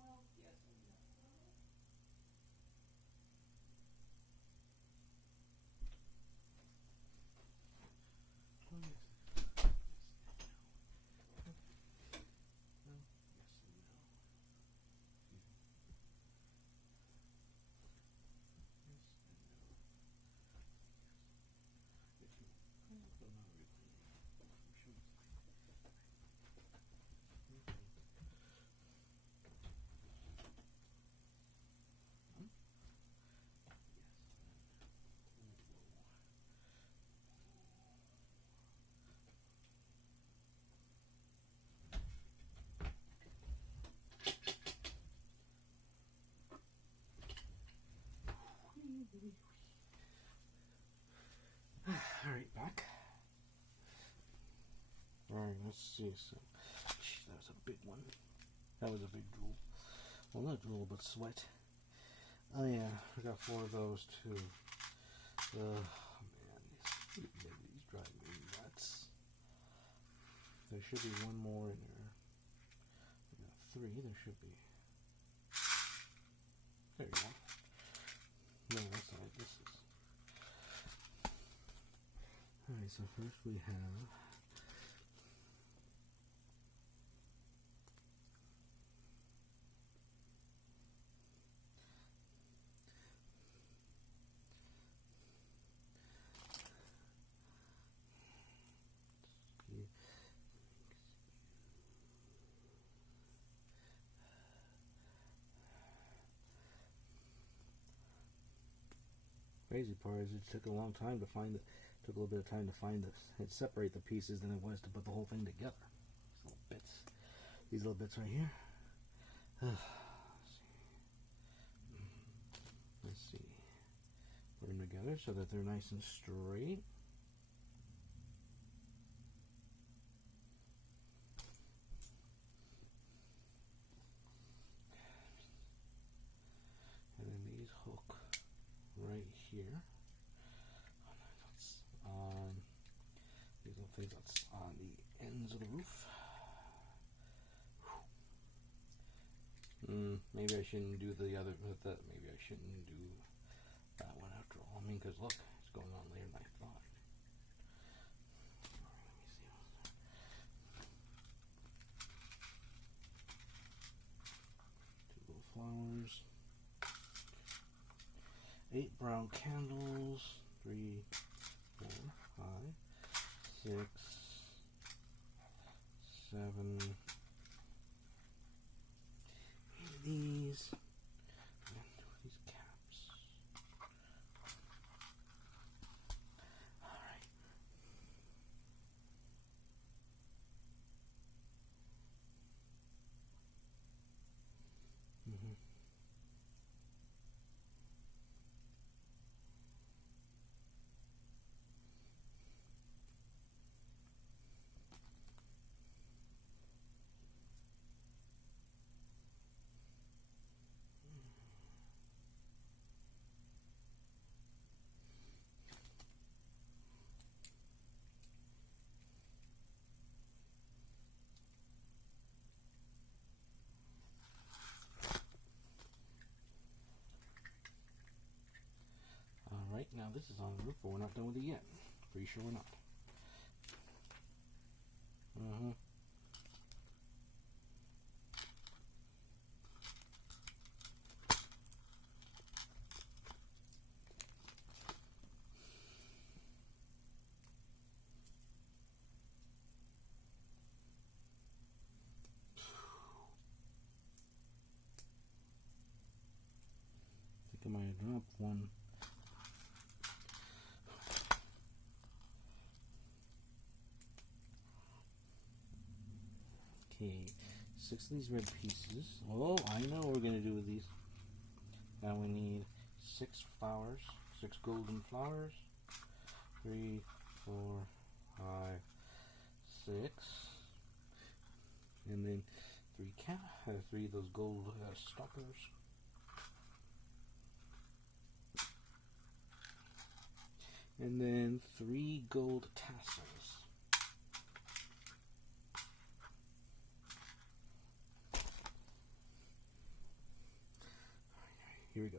Well, yes and no. Oh, yes. Alright, back. Alright, let's see. So, that was a big one. That was a big drool. Well, not drool, but sweat. Oh yeah, I got 4 of those too. Man, these drive me nuts. There should be one more in there. I got 3, there should be. There you go. No, that's not what this is. Alright, so first we have crazy part is it took a long time to find it. Took a little bit of time to find this and separate the pieces than it was to put the whole thing together. These little bits right here. Let's see. Put them together so that they're nice and straight. And then these hook right here. These little things that's on the ends of the roof. Maybe I shouldn't do the other. Maybe I shouldn't do that one after all. I mean, because look, it's going on later than I thought. Let me see. 2 little flowers. 8 brown candles. 3, 4, 5, 6, 7. These caps. All right. Alright, now this is on the roof, but we're not done with it yet. Pretty sure we're not. I think I might have dropped one. Okay, 6 of these red pieces. Oh, I know what we're going to do with these. Now we need 6 flowers, 6 golden flowers. 3, 4, 5, 6, and then 3 of those gold stoppers. And then 3 gold tassels. Here we go.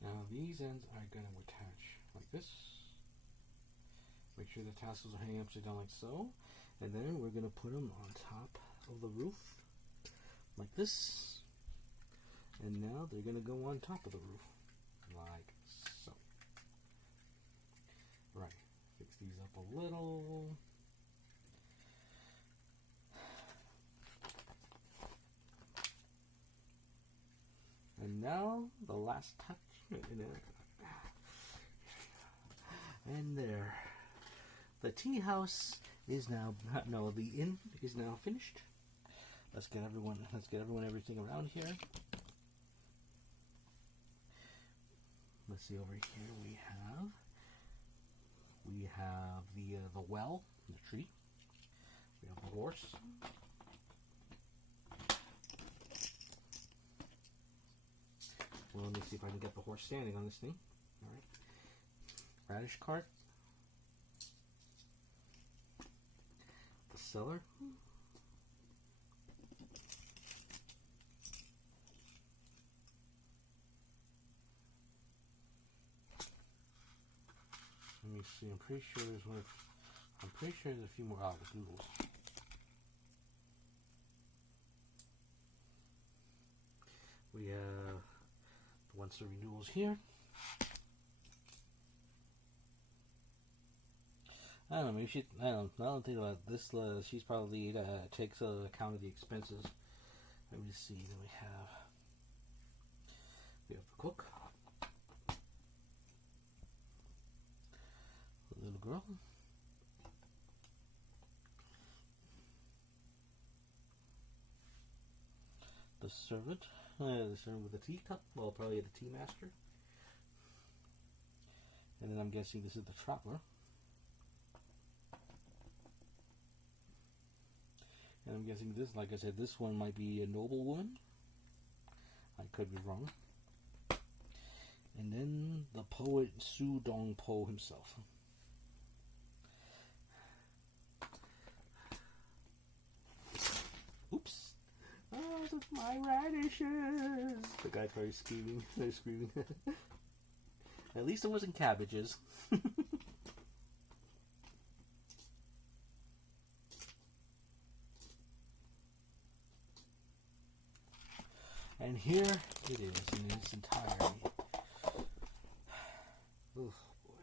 Now these ends are going to attach like this. Make sure the tassels are hanging upside down like so. And then we're going to put them on top of the roof like this. And now they're going to go on top of the roof like so. Right, fix these up a little. And now the last touch. And there. The tea house is now, no, the inn is now finished. Let's get everyone everything around here. Let's see, over here we have the well, the tree. We have the horse. Well, let me see if I can get the horse standing on this thing. All right. Radish cart. The cellar. Let me see. I'm pretty sure there's one. I'm pretty sure there's a few more noodles. We have the 1 serving noodles here. I don't know. Maybe she. I don't think about this. She's probably takes account of the expenses. Let me see. Then we have the cook, the little girl, the servant with the teacup. Well, probably the tea master. And then I'm guessing this is the traveler. And I'm guessing this, like I said, this one might be a noblewoman. I could be wrong. And then the poet Su Dong Po himself. Oops. Oh, my radishes. The guy probably screaming. They're screaming. At least it wasn't cabbages. And here it is in its entirety. Oh boy.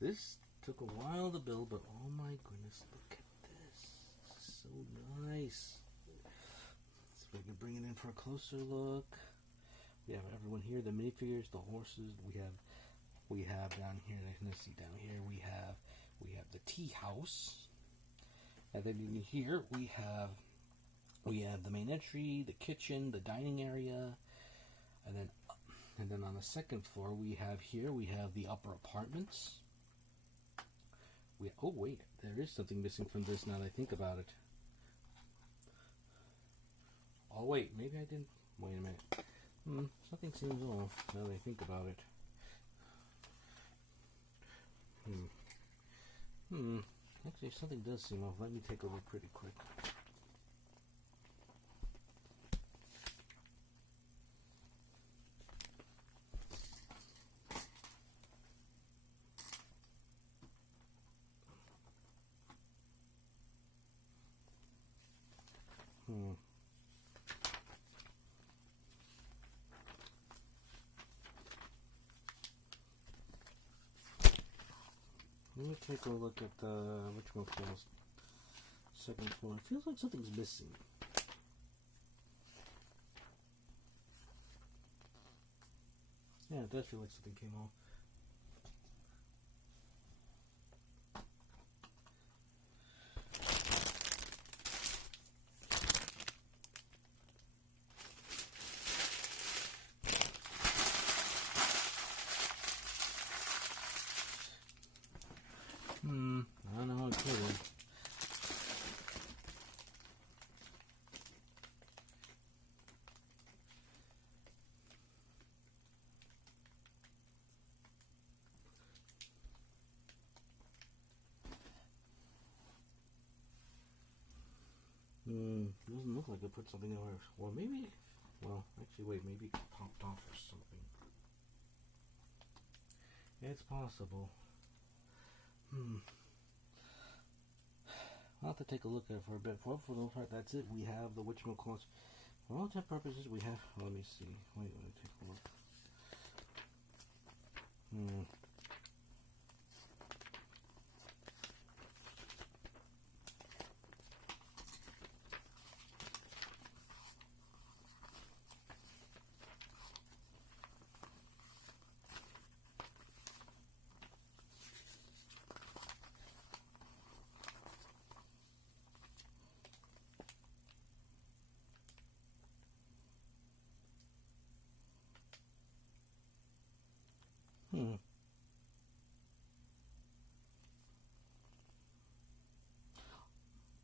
This took a while to build, but oh my goodness, look at this. This is so nice. So we can bring it in for a closer look. We have everyone here, the minifigures, the horses. We have down here, let's see down here, we have the tea house. And then in here we have the main entry, the kitchen, the dining area, and then on the second floor we have the upper apartments. Oh wait, there is something missing from this now that I think about it. Oh wait, maybe I didn't. Wait a minute. Something seems off now that I think about it. Actually, something does seem off. Let me take a look pretty quick. Let me take a look at the whatchamacallit, second floor. It feels like something's missing. Yeah, it does feel like something came off. I don't know how it could have. Doesn't look like I put something there. Or maybe, well, actually, wait, maybe it popped off or something. It's possible. I'll have to take a look at it for a bit. For the most part, that's it. We have the whatchamacallit. For all intents and purposes, we have. Let me see. Wait, let me take a look.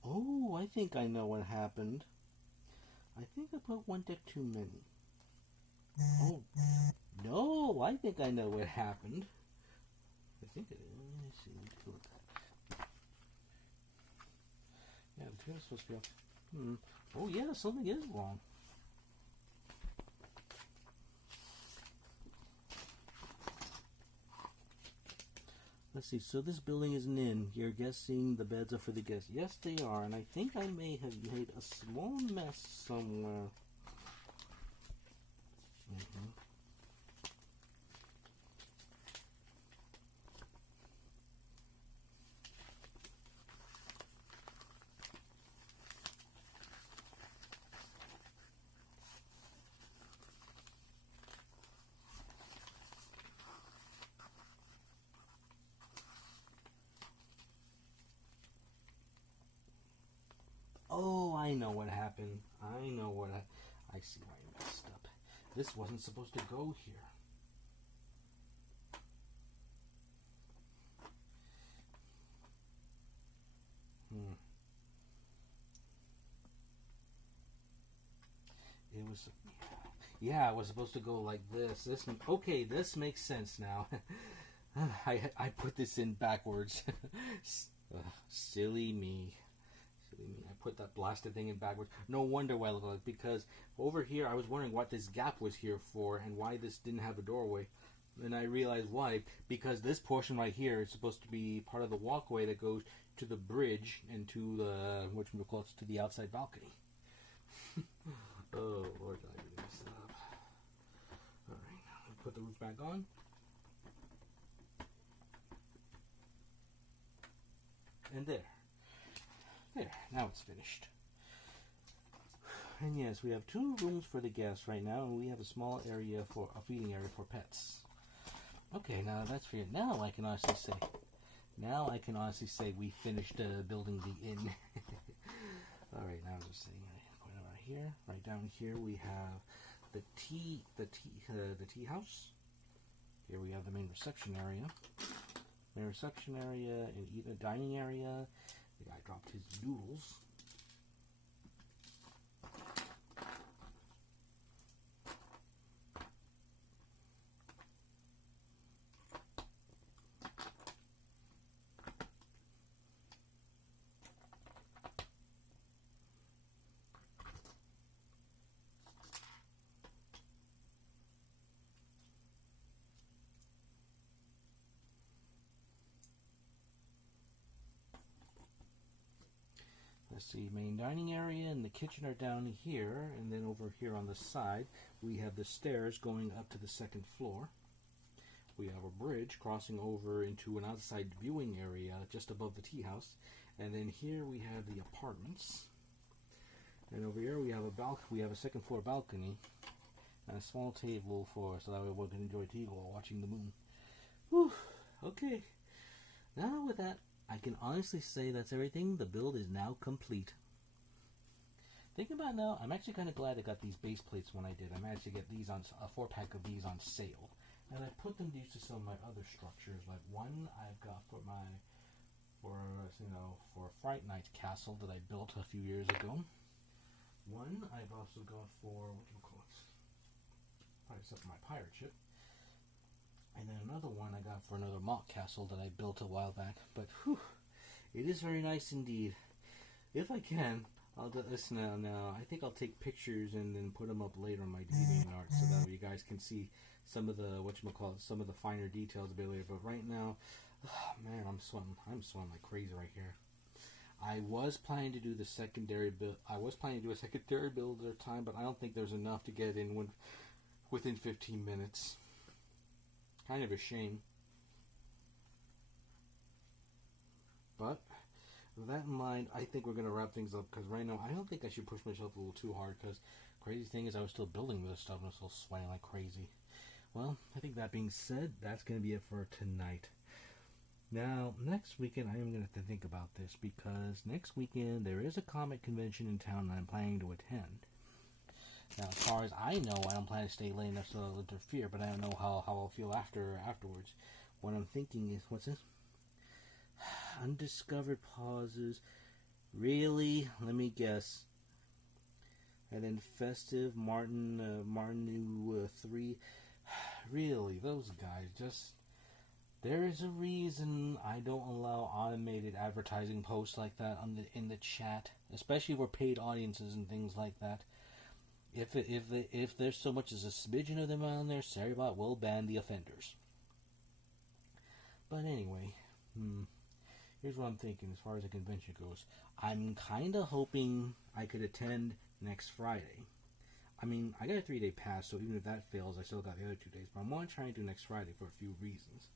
Oh, I think I know what happened. I think I put one deck too many. Oh, no, I think I know what happened. I think it is. Let me see. Let me take a look. Yeah, the turn is supposed to be off. Oh, yeah, something is wrong. Let's see, so this building is an inn. You're guessing the beds are for the guests. Yes, they are, and I think I may have made a small mess somewhere. Oh, I know what happened. I know what I see why I messed up. This wasn't supposed to go here. It was, yeah, it was supposed to go like this. Okay, this makes sense now. I put this in backwards. Silly me. I put that blasted thing in backwards. No wonder why I look like it, because over here I was wondering what this gap was here for and why this didn't have a doorway. And I realized why. Because this portion right here is supposed to be part of the walkway that goes to the bridge and to the whatchamacallit, to the outside balcony. Oh Lord, did I really mess that up? Alright, now put the roof back on. And there, now it's finished. And yes, we have 2 rooms for the guests right now, and we have a small area for a feeding area for pets. Okay, now that's for you. Now I can honestly say we finished building the inn. Alright, now I'm just saying, point over here, right down here we have the tea house. Here we have the main reception area. And eat a dining area. The guy dropped his noodles. Let's see, main dining area and the kitchen are down here, and then over here on the side we have the stairs going up to the 2nd floor. we have a bridge crossing over into an outside viewing area just above the tea house. And then here we have the apartments. And over here we have a second floor balcony and a small table so that we can enjoy tea while watching the moon. Whew, okay. Now with that, I can honestly say that's everything. The build is now complete. Thinking about it now, I'm actually kind of glad I got these base plates when I did. I managed to get these on a 4-pack of these on sale. And I put them used to some of my other structures. Like one I've got for Fright Night castle that I built a few years ago. One I've also got for my pirate ship. And then another one I got for another mock castle that I built a while back. But whew, it is very nice indeed. If I can, I'll do this now. I think I'll take pictures and then put them up later on my DeviantArt so that you guys can see some of the some of the finer details a bit later. But right now, man, I'm sweating like crazy right here. I was planning to do the secondary build. I was planning to do a secondary build at a time, but I don't think there's enough to get in within 15 minutes. Kind of a shame. But with that in mind, I think we're going to wrap things up, because right now I don't think I should push myself a little too hard, because crazy thing is I was still building this stuff and I was still sweating like crazy. Well, I think that being said, that's going to be it for tonight. Now, next weekend I am going to have to think about this, because next weekend there is a comic convention in town that I'm planning to attend. Now, as far as I know, I don't plan to stay late enough so I'll interfere, but I don't know how I'll feel afterwards. What I'm thinking is, what's this? Undiscovered pauses. Really? Let me guess. And then Festive, Martin 3. Really, those guys just... There is a reason I don't allow automated advertising posts like that in the chat, especially for paid audiences and things like that. If there's so much as a smidgen of them on there, Saribot will ban the offenders. But anyway, here's what I'm thinking as far as the convention goes. I'm kind of hoping I could attend next Friday. I mean, I got a 3-day pass, so even if that fails, I still got the other 2 days. But I want to try and do next Friday for a few reasons.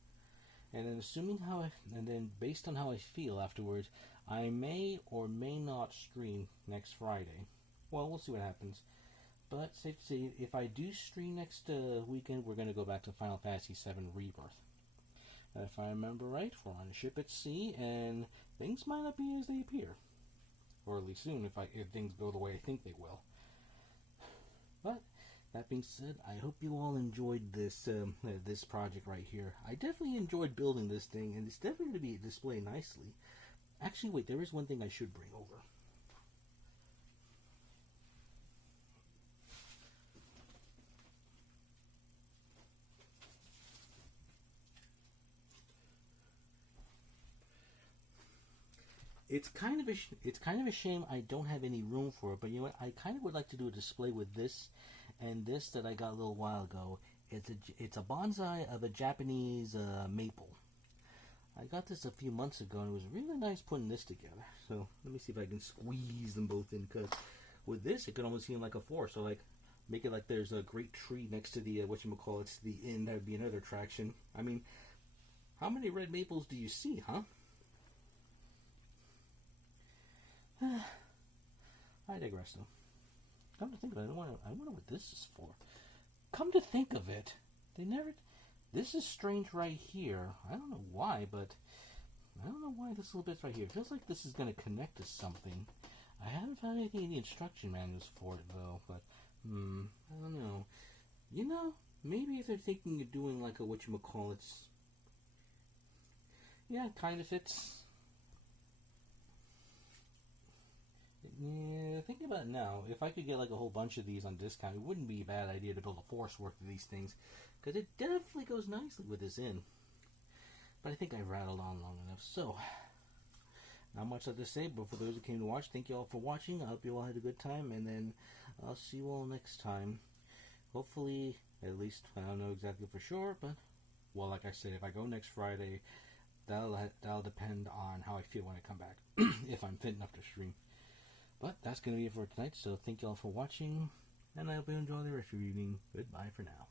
And then based on how I feel afterwards, I may or may not stream next Friday. Well, we'll see what happens. But safe to say, if I do stream next weekend, we're going to go back to Final Fantasy VII Rebirth. If I remember right, we're on a ship at sea, and things might not be as they appear. Or at least soon, if things go the way I think they will. But, that being said, I hope you all enjoyed this this project right here. I definitely enjoyed building this thing, and it's definitely going to be displayed nicely. Actually, wait, there is one thing I should bring over. It's kind of a shame I don't have any room for it, but you know what? I kind of would like to do a display with this and this that I got a little while ago. It's a bonsai of a Japanese maple. I got this a few months ago, and it was really nice putting this together. So let me see if I can squeeze them both in, because with this it could almost seem like a forest. So like make it like there's a great tree next to the the inn. That would be another attraction. I mean, how many red maples do you see, huh? I digress, though. Come to think of it, I wonder what this is for. Come to think of it, this is strange right here. I don't know why, but I don't know why this little bit's right here. It feels like this is going to connect to something. I haven't found anything in the instruction manuals for it, though, but, I don't know. You know, maybe if they're thinking of doing like a yeah, it kind of fits. Yeah, thinking about it now, if I could get like a whole bunch of these on discount, it wouldn't be a bad idea to build a forest work of these things, because it definitely goes nicely with this inn. But I think I rattled on long enough, so not much left to say. But for those who came to watch, thank you all for watching. I hope you all had a good time, and then I'll see you all next time. Hopefully, at least, I don't know exactly for sure, but well, like I said, if I go next Friday, that'll depend on how I feel when I come back, if I'm fit enough to stream. But that's going to be it for tonight, so thank you all for watching, and I hope you enjoy the rest of your evening. Goodbye for now.